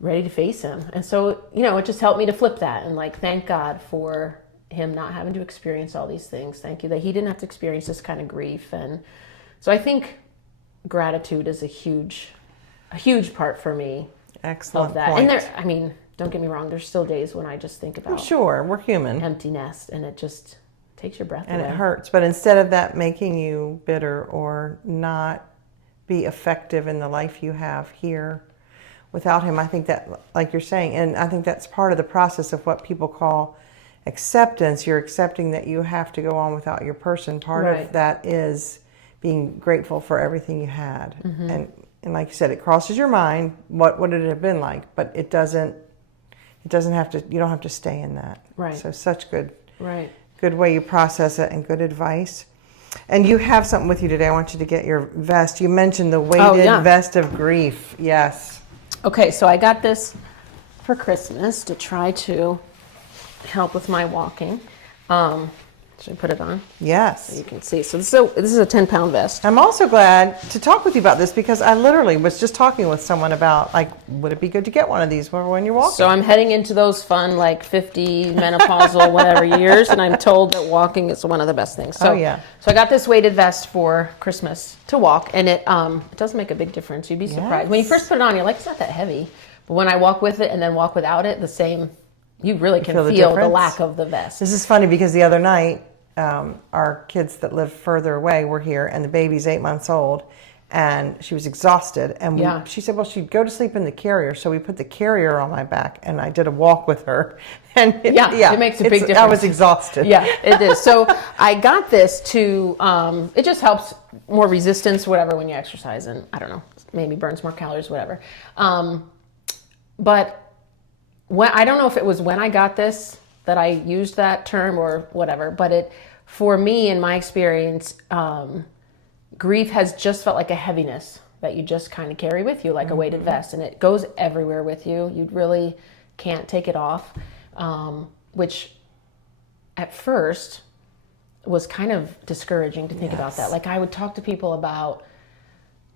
ready to face him. And so, it just helped me to flip that and thank God for him not having to experience all these things. Thank you that he didn't have to experience this kind of grief. And so I think gratitude is a huge part for me. Excellent of that. point. And don't get me wrong, there's still days when I just think about sure, we're human. Empty nest, and it just takes your breath away. And it hurts. But instead of that making you bitter or not be effective in the life you have here without him, I think that, like you're saying, and I think that's part of the process of what people call acceptance. You're accepting that you have to go on without your person. Part of that is being grateful for everything you had. And like you said, it crosses your mind, what would it have been like? But it doesn't have to, you don't have to stay in that. Right. So such good way you process it, and good advice. And you have something with you today. I want you to get your vest. You mentioned the weighted vest of grief. Yes. Okay, so I got this for Christmas to try to help with my walking. Should I put it on? Yes. So you can see. So this is a 10-pound vest. I'm also glad to talk with you about this, because I literally was just talking with someone about, would it be good to get one of these when you're walking? So I'm heading into those fun, 50 menopausal whatever years, and I'm told that walking is one of the best things. So, So I got this weighted vest for Christmas to walk, and it does make a big difference. You'd be surprised. When you first put it on, you're like, it's not that heavy. But when I walk with it and then walk without it, you really can feel the lack of the vest. This is funny, because the other night, our kids that live further away were here, and the baby's 8 months old, and she was exhausted, and she said, well, she'd go to sleep in the carrier, so we put the carrier on my back, and I did a walk with her, and it makes a big difference. I was exhausted. Yeah, it is. So I got this to it just helps more resistance, whatever, when you exercise, and I don't know, maybe burns more calories, whatever. But I don't know if it was when I got this that I used that term or whatever, but for me, in my experience, grief has just felt like a heaviness that you just kind of carry with you, like a weighted vest, and it goes everywhere with you. You really can't take it off, which at first was kind of discouraging to think about that. I would talk to people about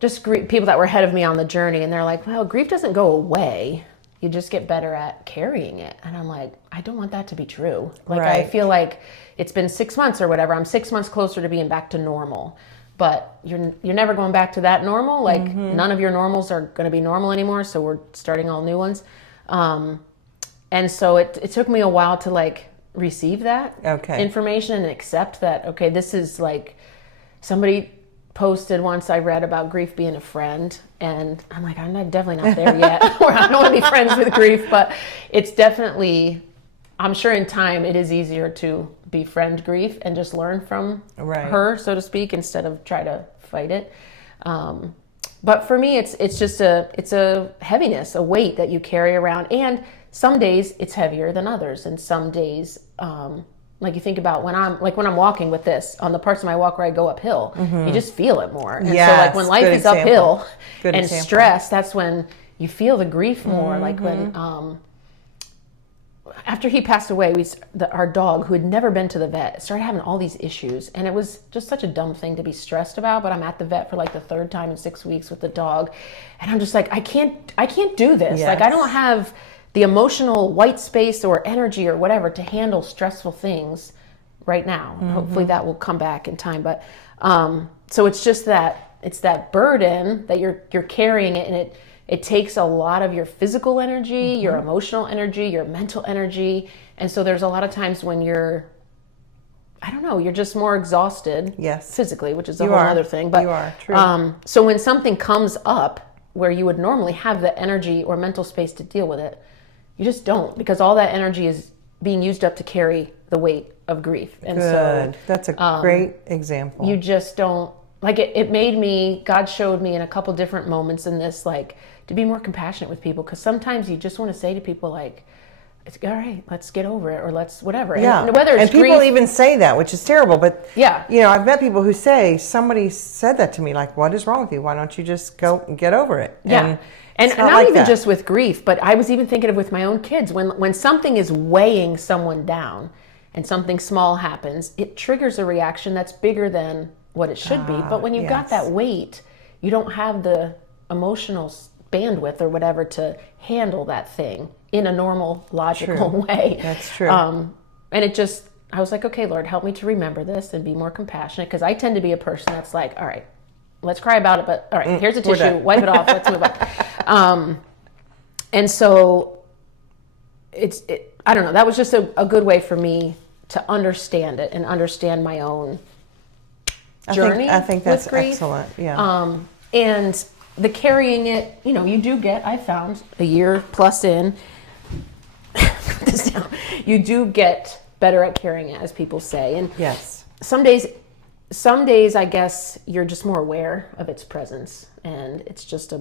just people that were ahead of me on the journey, and they're like, well, grief doesn't go away. You just get better at carrying it. And I'm like, I don't want that to be true. I feel like it's been 6 months or whatever. I'm 6 months closer to being back to normal. But you're never going back to that normal. None of your normals are going to be normal anymore. So we're starting all new ones. And so it took me a while to receive that information and accept that, okay, this is somebody posted once, I read about grief being a friend, and I'm like, definitely not there yet. Or I don't want to be friends with grief, but it's definitely, I'm sure in time it is easier to befriend grief and just learn from her, so to speak, instead of try to fight it. But for me, it's just a heaviness, a weight that you carry around, and some days it's heavier than others, and some days, like you think about when I'm walking with this, on the parts of my walk where I go uphill, you just feel it more. And so like when life is uphill and stress, that's when you feel the grief more. Like when, after he passed away, our dog, who had never been to the vet, started having all these issues. And it was just such a dumb thing to be stressed about, but I'm at the vet for like the third time in 6 weeks with the dog. And I'm just like, I can't do this. Yes. Like I don't have the emotional white space or energy or whatever to handle stressful things right now. Hopefully that will come back in time. But so it's just that burden that you're carrying it, and it takes a lot of your physical energy, your emotional energy, your mental energy. And so there's a lot of times when you're just more exhausted physically, which is a whole other thing. But you are, true. So when something comes up where you would normally have the energy or mental space to deal with it, you just don't, because all that energy is being used up to carry the weight of grief. And so that's a great example. You just don't, like it made me, God showed me in a couple different moments in this, like to be more compassionate with people. Because sometimes you just want to say to people like, it's all right, let's get over it, or let's whatever. Yeah. And whether it's people grief, even say that, which is terrible. But yeah, I've met people who say, somebody said that to me, like, what is wrong with you? Why don't you just go and get over it? Yeah. And not like even just with grief, but I was even thinking of with my own kids, when something is weighing someone down and something small happens, it triggers a reaction that's bigger than what it should be. But when you've got that weight, you don't have the emotional bandwidth or whatever to handle that thing in a normal, logical way. That's true. And I was like, okay, Lord, help me to remember this and be more compassionate, because I tend to be a person that's like, all right, let's cry about it, but all right, here's a tissue, wipe it off, let's move on. And so I don't know, that was just a good way for me to understand it and understand my own journey. I think that's with grief. excellent. Yeah. And the carrying it, you do get, I found a year plus in, you do get better at carrying it, as people say. And yes, some days I guess you're just more aware of its presence, and it's just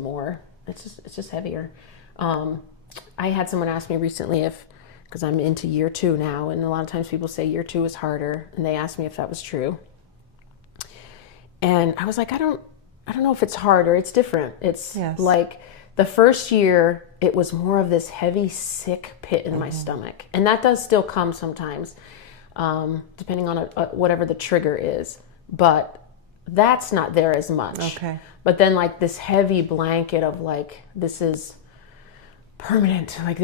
heavier. I had someone ask me recently because I'm into year 2 now, and a lot of times people say year 2 is harder, and they asked me if that was true. And I was like, I don't know if it's harder. It's different. It's like the first year, it was more of this heavy, sick pit in my stomach. And that does still come sometimes, depending on whatever the trigger is. But that's not there as much. Okay. But then like this heavy blanket of like, this is permanent. Like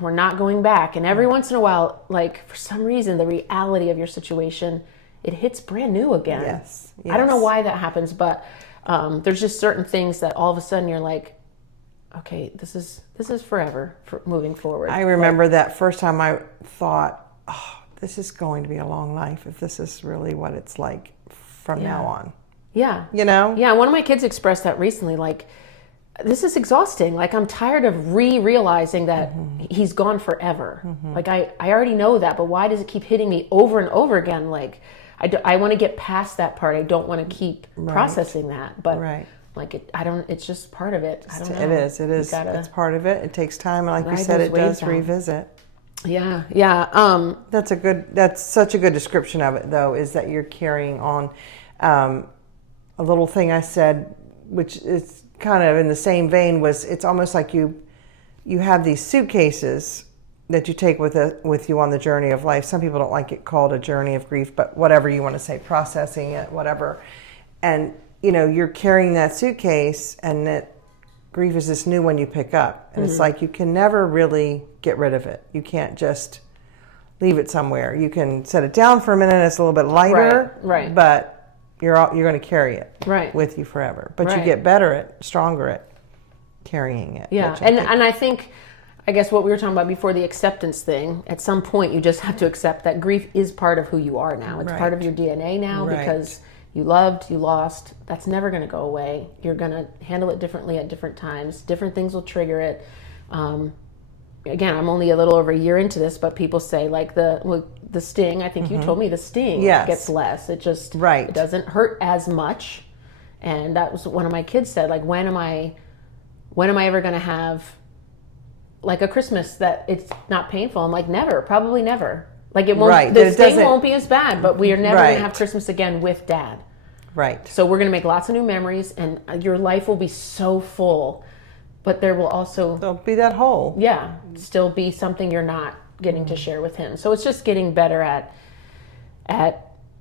we're not going back. And every once in a while, like for some reason, the reality of your situation, it hits brand new again. Yes. I don't know why that happens, but there's just certain things that all of a sudden you're like, okay, this is forever for moving forward. I remember that first time I thought, oh, this is going to be a long life if this is really what it's like from now on. Yeah. Yeah, one of my kids expressed that recently, like, this is exhausting. Like, I'm tired of realizing that he's gone forever. Like, I already know that, but why does it keep hitting me over and over again? Like, I want to get past that part. I don't want to keep processing that. But like it's just part of it. I don't know. It is. It's part of it. It takes time. And like you said, it does revisit. Yeah. That's such a good description of it, though, is that you're carrying on a little thing I said, which is kind of in the same vein, was it's almost like you have these suitcases that you take with you on the journey of life. Some people don't like it called a journey of grief, but whatever you want to say, processing it, whatever. And, you're carrying that suitcase, and that grief is this new one you pick up. And it's like you can never really get rid of it. You can't just leave it somewhere. You can set it down for a minute, it's a little bit lighter, but you're going to carry it with you forever. But you get stronger at carrying it. Yeah, and I think, I guess what we were talking about before, the acceptance thing, at some point you just have to accept that grief is part of who you are now. It's part of your DNA now, because you loved, you lost. That's never going to go away. You're going to handle it differently at different times. Different things will trigger it. Again, I'm only a little over a year into this, but people say like the sting, I think you told me the sting gets less. It just, it doesn't hurt as much. And that was one of my kids said, like, when am I ever going to have like a Christmas that it's not painful? I'm like, never, probably never. Like it won't, the sting won't be as bad, but we are never going to have Christmas again with Dad. Right. So we're going to make lots of new memories, and your life will be so full, but there will also... There'll be that hole. Yeah. Still be something you're not getting to share with him. So it's just getting better at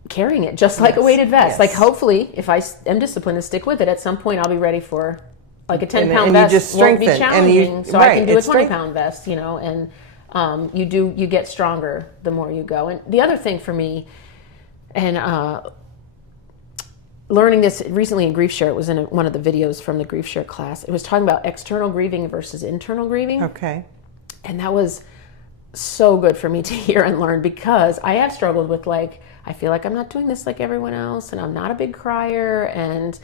carrying it, just like a weighted vest. Like hopefully, if I am disciplined and stick with it, at some point I'll be ready for like a 10-pound vest. You just strengthen. Won't be challenging, so I can do a 20-pound vest, you know, and you get stronger the more you go. And the other thing for me, and learning this recently in Grief Share, it was in one of the videos from the Grief Share class. It was talking about external grieving versus internal grieving. Okay. And that was so good for me to hear and learn, because I have struggled with, like, I feel like I'm not doing this like everyone else, and I'm not a big crier, and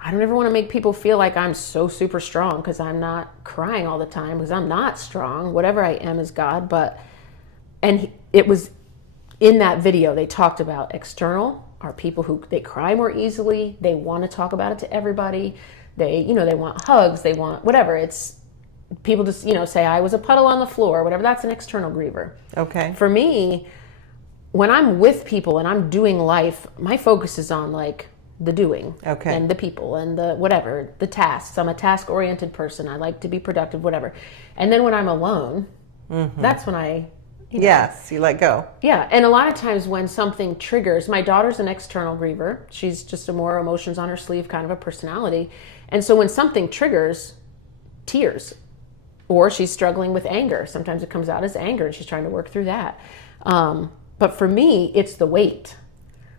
I don't ever want to make people feel like I'm so super strong because I'm not crying all the time, because I'm not strong. Whatever I am is God. It was in that video, they talked about external are people who they cry more easily. They want to talk about it to everybody. They want hugs. They want whatever. It's people just, say I was a puddle on the floor, whatever. That's an external griever. Okay. For me, when I'm with people and I'm doing life, my focus is on like the doing and the people and the whatever, the tasks. I'm a task-oriented person. I like to be productive, whatever. And then when I'm alone, that's when I... Yes, you let go. Yeah, and a lot of times when something triggers, my daughter's an external griever. She's just a more emotions on her sleeve kind of a personality. And so when something triggers, tears, or she's struggling with anger. Sometimes it comes out as anger and she's trying to work through that. But for me, it's the weight.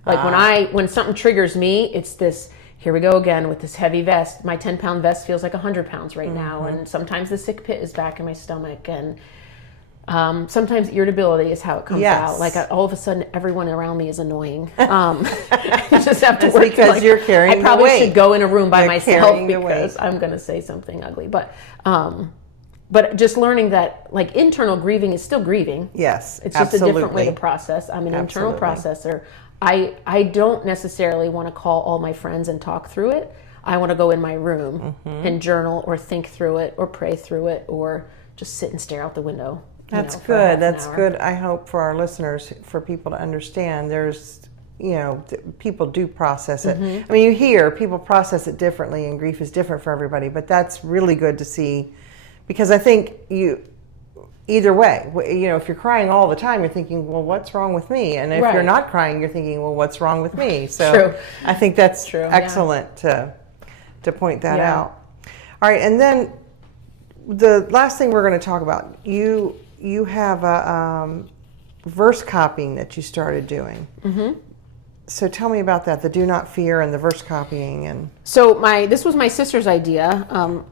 Like when something triggers me, it's this, here we go again with this heavy vest. My 10-pound vest feels like 100 pounds right now. And sometimes the sick pit is back in my stomach. And sometimes irritability is how it comes out. Like all of a sudden, everyone around me is annoying. I just have to work because you're carrying the weight. I probably should go in a room by myself because I'm going to say something ugly. But just learning that like internal grieving is still grieving. Yes, it's just a different way to process. I'm an internal processor. I don't necessarily want to call all my friends and talk through it. I want to go in my room and journal or think through it or pray through it or just sit and stare out the window. That's good. That's good. I hope for our listeners, for people to understand, there's, people do process it. I mean, you hear people process it differently, and grief is different for everybody, but that's really good to see, because I think either way, if you're crying all the time, you're thinking, well, what's wrong with me? And if you're not crying, you're thinking, well, what's wrong with me? So I think that's excellent to point that out. All right. And then the last thing we're going to talk about, you have a verse copying that you started doing. So tell me about that, the do not fear and the verse copying. And so this was my sister's idea.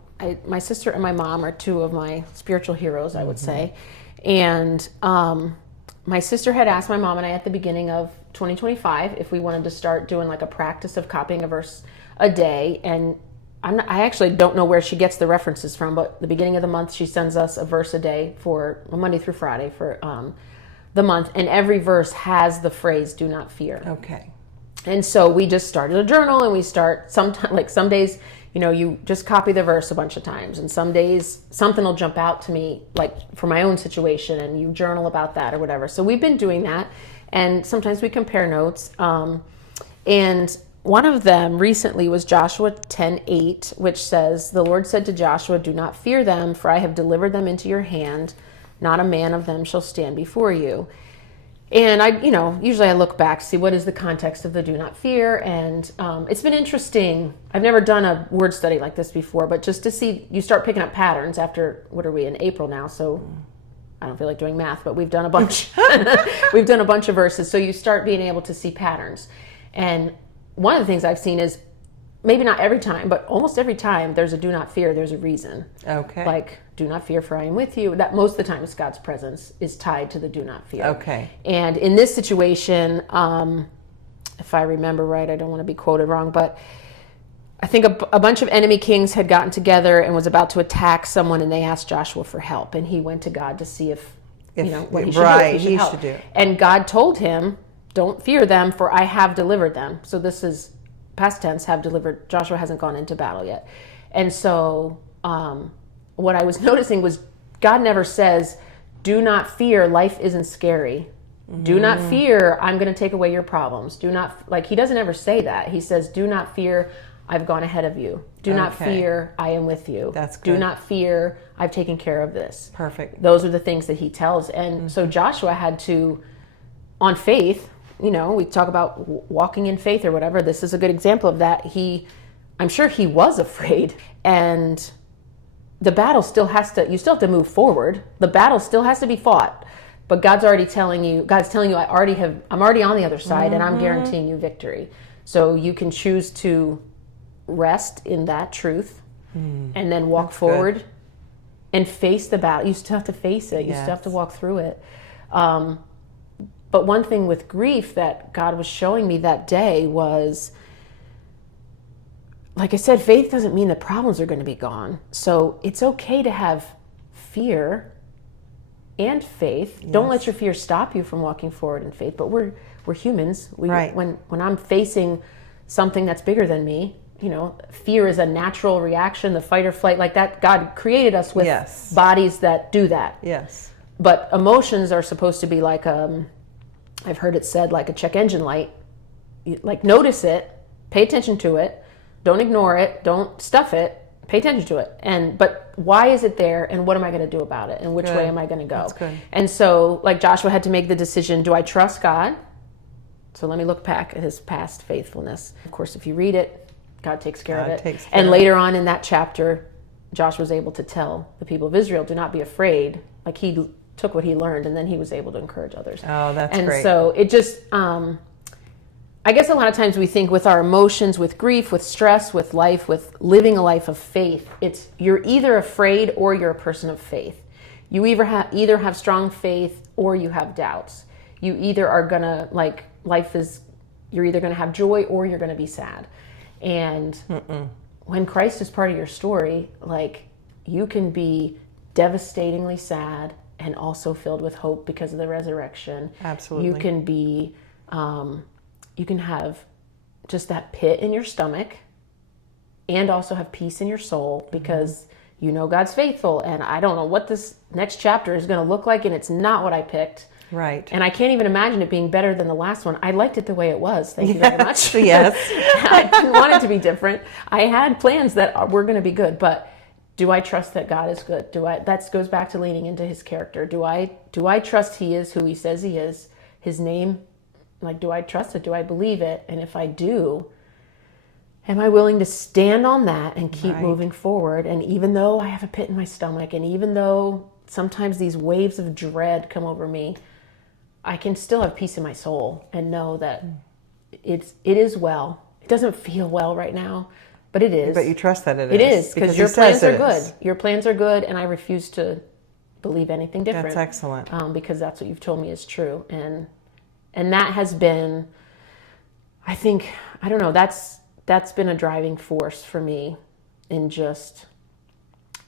My sister and my mom are two of my spiritual heroes, I would say. And my sister had asked my mom and I at the beginning of 2025 if we wanted to start doing like a practice of copying a verse a day. And I actually don't know where she gets the references from, but the beginning of the month she sends us a verse a day for Monday through Friday for the month, and every verse has the phrase "do not fear." Okay. And so we just started a journal, and we start some days, you just copy the verse a bunch of times, and some days something will jump out to me, like for my own situation, and you journal about that or whatever. So we've been doing that, and sometimes we compare notes, and one of them recently was Joshua 10:8, which says, "The Lord said to Joshua, do not fear them, for I have delivered them into your hand. Not a man of them shall stand before you." And usually I look back to see what is the context of the do not fear. And it's been interesting. I've never done a word study like this before, but just to see, you start picking up patterns after, what are we, in April now? So I don't feel like doing math, but we've done a bunch. We've done a bunch of verses. So you start being able to see patterns. And one of the things I've seen is, maybe not every time, but almost every time there's a do not fear, there's a reason. Okay. Like, do not fear, for I am with you. That most of the time is God's presence is tied to the do not fear. Okay. And in this situation, if I remember right, I don't want to be quoted wrong, but I think a bunch of enemy kings had gotten together and was about to attack someone, and they asked Joshua for help, and he went to God to see if what he should do, if he should help. And God told him, don't fear them, for I have delivered them. So this is past tense, have delivered. Joshua hasn't gone into battle yet. And so what I was noticing was God never says, do not fear, life isn't scary. Do not fear, I'm going to take away your problems. Do not, he doesn't ever say that. He says, do not fear, I've gone ahead of you. Do not fear, I am with you. That's good. Do not fear, I've taken care of this. Perfect. Those are the things that he tells. And so Joshua had to, on faith, we talk about walking in faith or whatever. This is a good example of that. I'm sure he was afraid. And the battle still you still have to move forward. The battle still has to be fought. But God's telling you, I'm already on the other side, and I'm guaranteeing you victory. So you can choose to rest in that truth and then walk forward and face the battle. You still have to face it. You still have to walk through it. But one thing with grief that God was showing me that day was, like I said, faith doesn't mean the problems are going to be gone. So it's okay to have fear and faith. Yes. Don't let your fear stop you from walking forward in faith. But we're humans. When I'm facing something that's bigger than me, fear is a natural reaction, the fight or flight, like that. God created us with bodies that do that. Yes. But emotions are supposed to be like, I've heard it said, like a check engine light. Notice it, pay attention to it, don't ignore it, don't stuff it, pay attention to it. But why is it there, and what am I going to do about it, and which way am I going to go? That's good. And so, Joshua had to make the decision, do I trust God? So let me look back at his past faithfulness. Of course, if you read it, God takes care of it. And later on in that chapter, Joshua was able to tell the people of Israel, do not be afraid. He took what he learned, and then he was able to encourage others. Oh, that's great. And so it just, I guess a lot of times we think with our emotions, with grief, with stress, with life, with living a life of faith, you're either afraid or you're a person of faith. You either have strong faith or you have doubts. You either are gonna, you're either gonna have joy or you're gonna be sad. And when Christ is part of your story, you can be devastatingly sad and also filled with hope because of the resurrection. Absolutely. You can be, you can have just that pit in your stomach and also have peace in your soul because God's faithful, and I don't know what this next chapter is going to look like, and it's not what I picked. Right. And I can't even imagine it being better than the last one. I liked it the way it was. Thank you very much. Yes. I didn't want it to be different. I had plans that were going to be good, but do I trust that God is good? That goes back to leaning into his character. Do I trust he is who he says he is? His name, do I trust it? Do I believe it? And if I do, am I willing to stand on that and keep moving forward? And even though I have a pit in my stomach, and even though sometimes these waves of dread come over me, I can still have peace in my soul and know that it is well. It doesn't feel well right now, but it is. But you trust that it is. It is, because your plans are good. Your plans are good, and I refuse to believe anything different. That's excellent. Because that's what you've told me is true. And that has been, I think, I don't know, that's been a driving force for me in just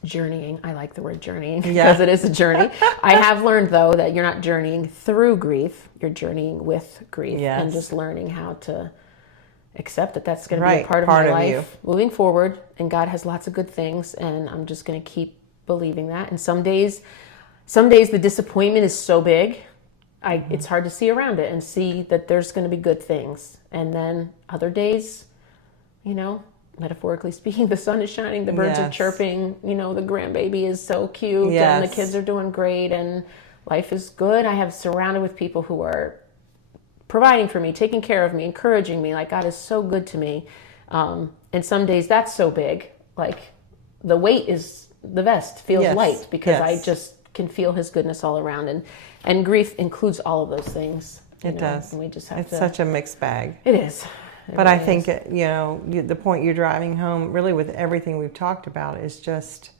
journeying. I like the word journeying because it is a journey. I have learned, though, that you're not journeying through grief. You're journeying with grief and just learning how to accept that that's going to be a part of my life moving forward. And God has lots of good things, and I'm just going to keep believing that. And some days the disappointment is so big, it's hard to see around it and see that there's going to be good things. And then other days, metaphorically speaking, the sun is shining, the birds are chirping, the grandbaby is so cute, and the kids are doing great, and life is good. I have surrounded with people who are providing for me, taking care of me, encouraging me. God is so good to me. And some days that's so big, the weight is, the vest feels light because I just can feel his goodness all around. And grief includes all of those things. It does. And we just have it's such a mixed bag. It is. But I think, the point you're driving home really with everything we've talked about is just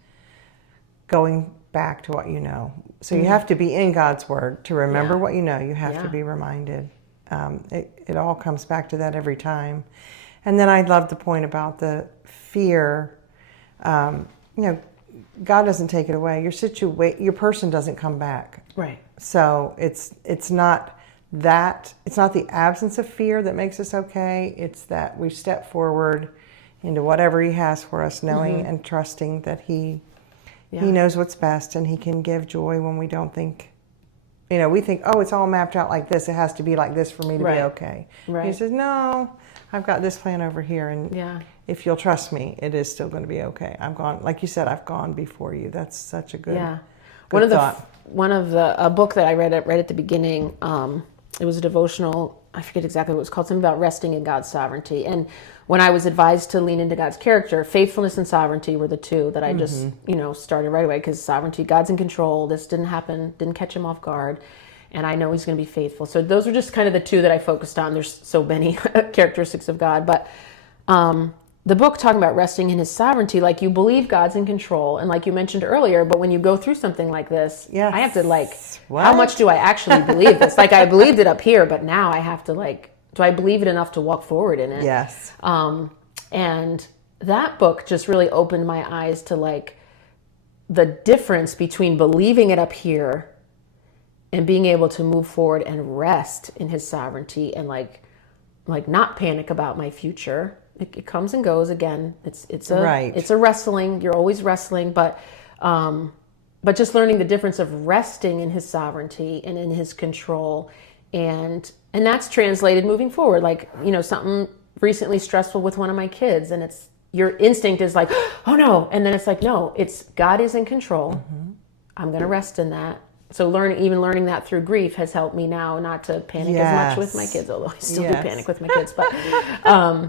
going back to what you know. So you have to be in God's word to remember what you know. You have to be reminded. It all comes back to that every time. And then I love the point about the fear. God doesn't take it away. Your person doesn't come back. Right. So it's not the absence of fear that makes us okay. It's that we step forward into whatever He has for us, knowing and trusting that He knows what's best, and He can give joy when we don't think. We think, oh, it's all mapped out like this. It has to be like this for me to be okay. Right. He says, no, I've got this plan over here, and if you'll trust me, it is still going to be okay. I've gone, like you said, I've gone before you. That's such a good, good thought. A book that I read at the beginning. It was a devotional. I forget exactly what it was called. Something about resting in God's sovereignty. And when I was advised to lean into God's character, faithfulness and sovereignty were the two that I just, started right away, because sovereignty, God's in control. This didn't happen, didn't catch Him off guard. And I know He's going to be faithful. So those were just kind of the two that I focused on. There's so many characteristics of God. But the book talking about resting in His sovereignty, like, you believe God's in control. And like you mentioned earlier, but when you go through something like this, I have to how much do I actually believe this? Like, I believed it up here, but now I have to do I believe it enough to walk forward in it? Yes. And that book just really opened my eyes to the difference between believing it up here and being able to move forward and rest in His sovereignty, and not panic about my future. It comes and goes again. It's a wrestling. You're always wrestling, but just learning the difference of resting in His sovereignty and in His control, and that's translated moving forward. Something recently stressful with one of my kids, and your instinct is like, oh no, and then it's like, no, it's God is in control. Mm-hmm. I'm going to rest in that. So learning that through grief has helped me now not to panic as much with my kids, although I still do panic with my kids. But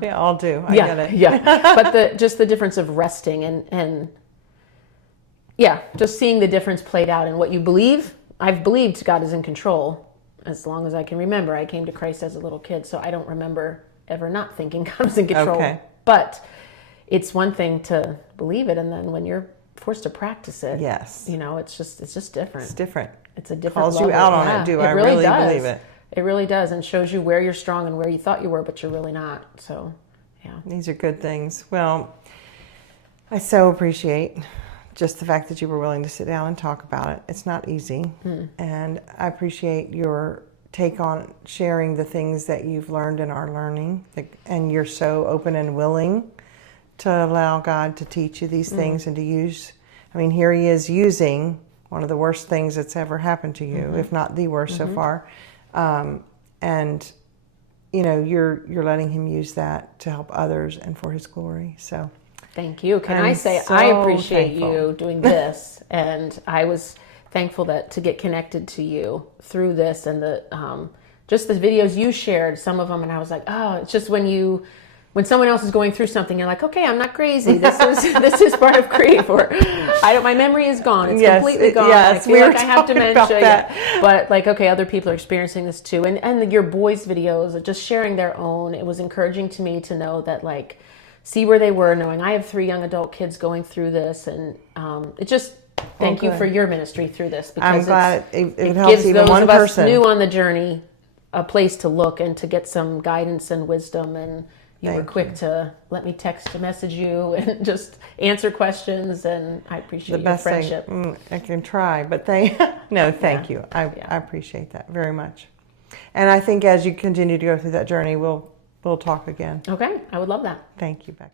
we all do. I get it. Yeah. But just the difference of resting and just seeing the difference played out in what you believe. I've believed God is in control as long as I can remember. I came to Christ as a little kid, so I don't remember ever not thinking God was in control. Okay. But it's one thing to believe it, and then when you're forced to practice it, it's just different. It's different. It's a different calls level. You out on it. I really believe it? It really does, and shows you where you're strong and where you thought you were, but you're really not. So, these are good things. Well, I so appreciate just the fact that you were willing to sit down and talk about it. It's not easy, and I appreciate your take on sharing the things that you've learned and are learning, and you're so open and willing to allow God to teach you these things and to use. Here He is using one of the worst things that's ever happened to you, if not the worst so far, and you're letting Him use that to help others and for His glory. So thank you. I say so I appreciate you doing this, and I was thankful to get connected to you through this, and just the videos you shared, some of them, and I was like, oh, it's just when someone else is going through something, you're like, okay, I'm not crazy. This is part of grief, or my memory is gone. It's completely gone. I feel like I have dementia. But okay, other people are experiencing this too. And your boys' videos, just sharing their own, it was encouraging to me to know that see where they were, knowing I have 3 young adult kids going through this, and it just thank you for your ministry through this, because I'm glad it helps gives even those one of person us new on the journey a place to look and to get some guidance and wisdom. And you were quick to let me text to message you and just answer questions, and I appreciate your friendship. I can try, but thank you. I appreciate that very much. And I think as you continue to go through that journey, we'll talk again. Okay, I would love that. Thank you, Becca.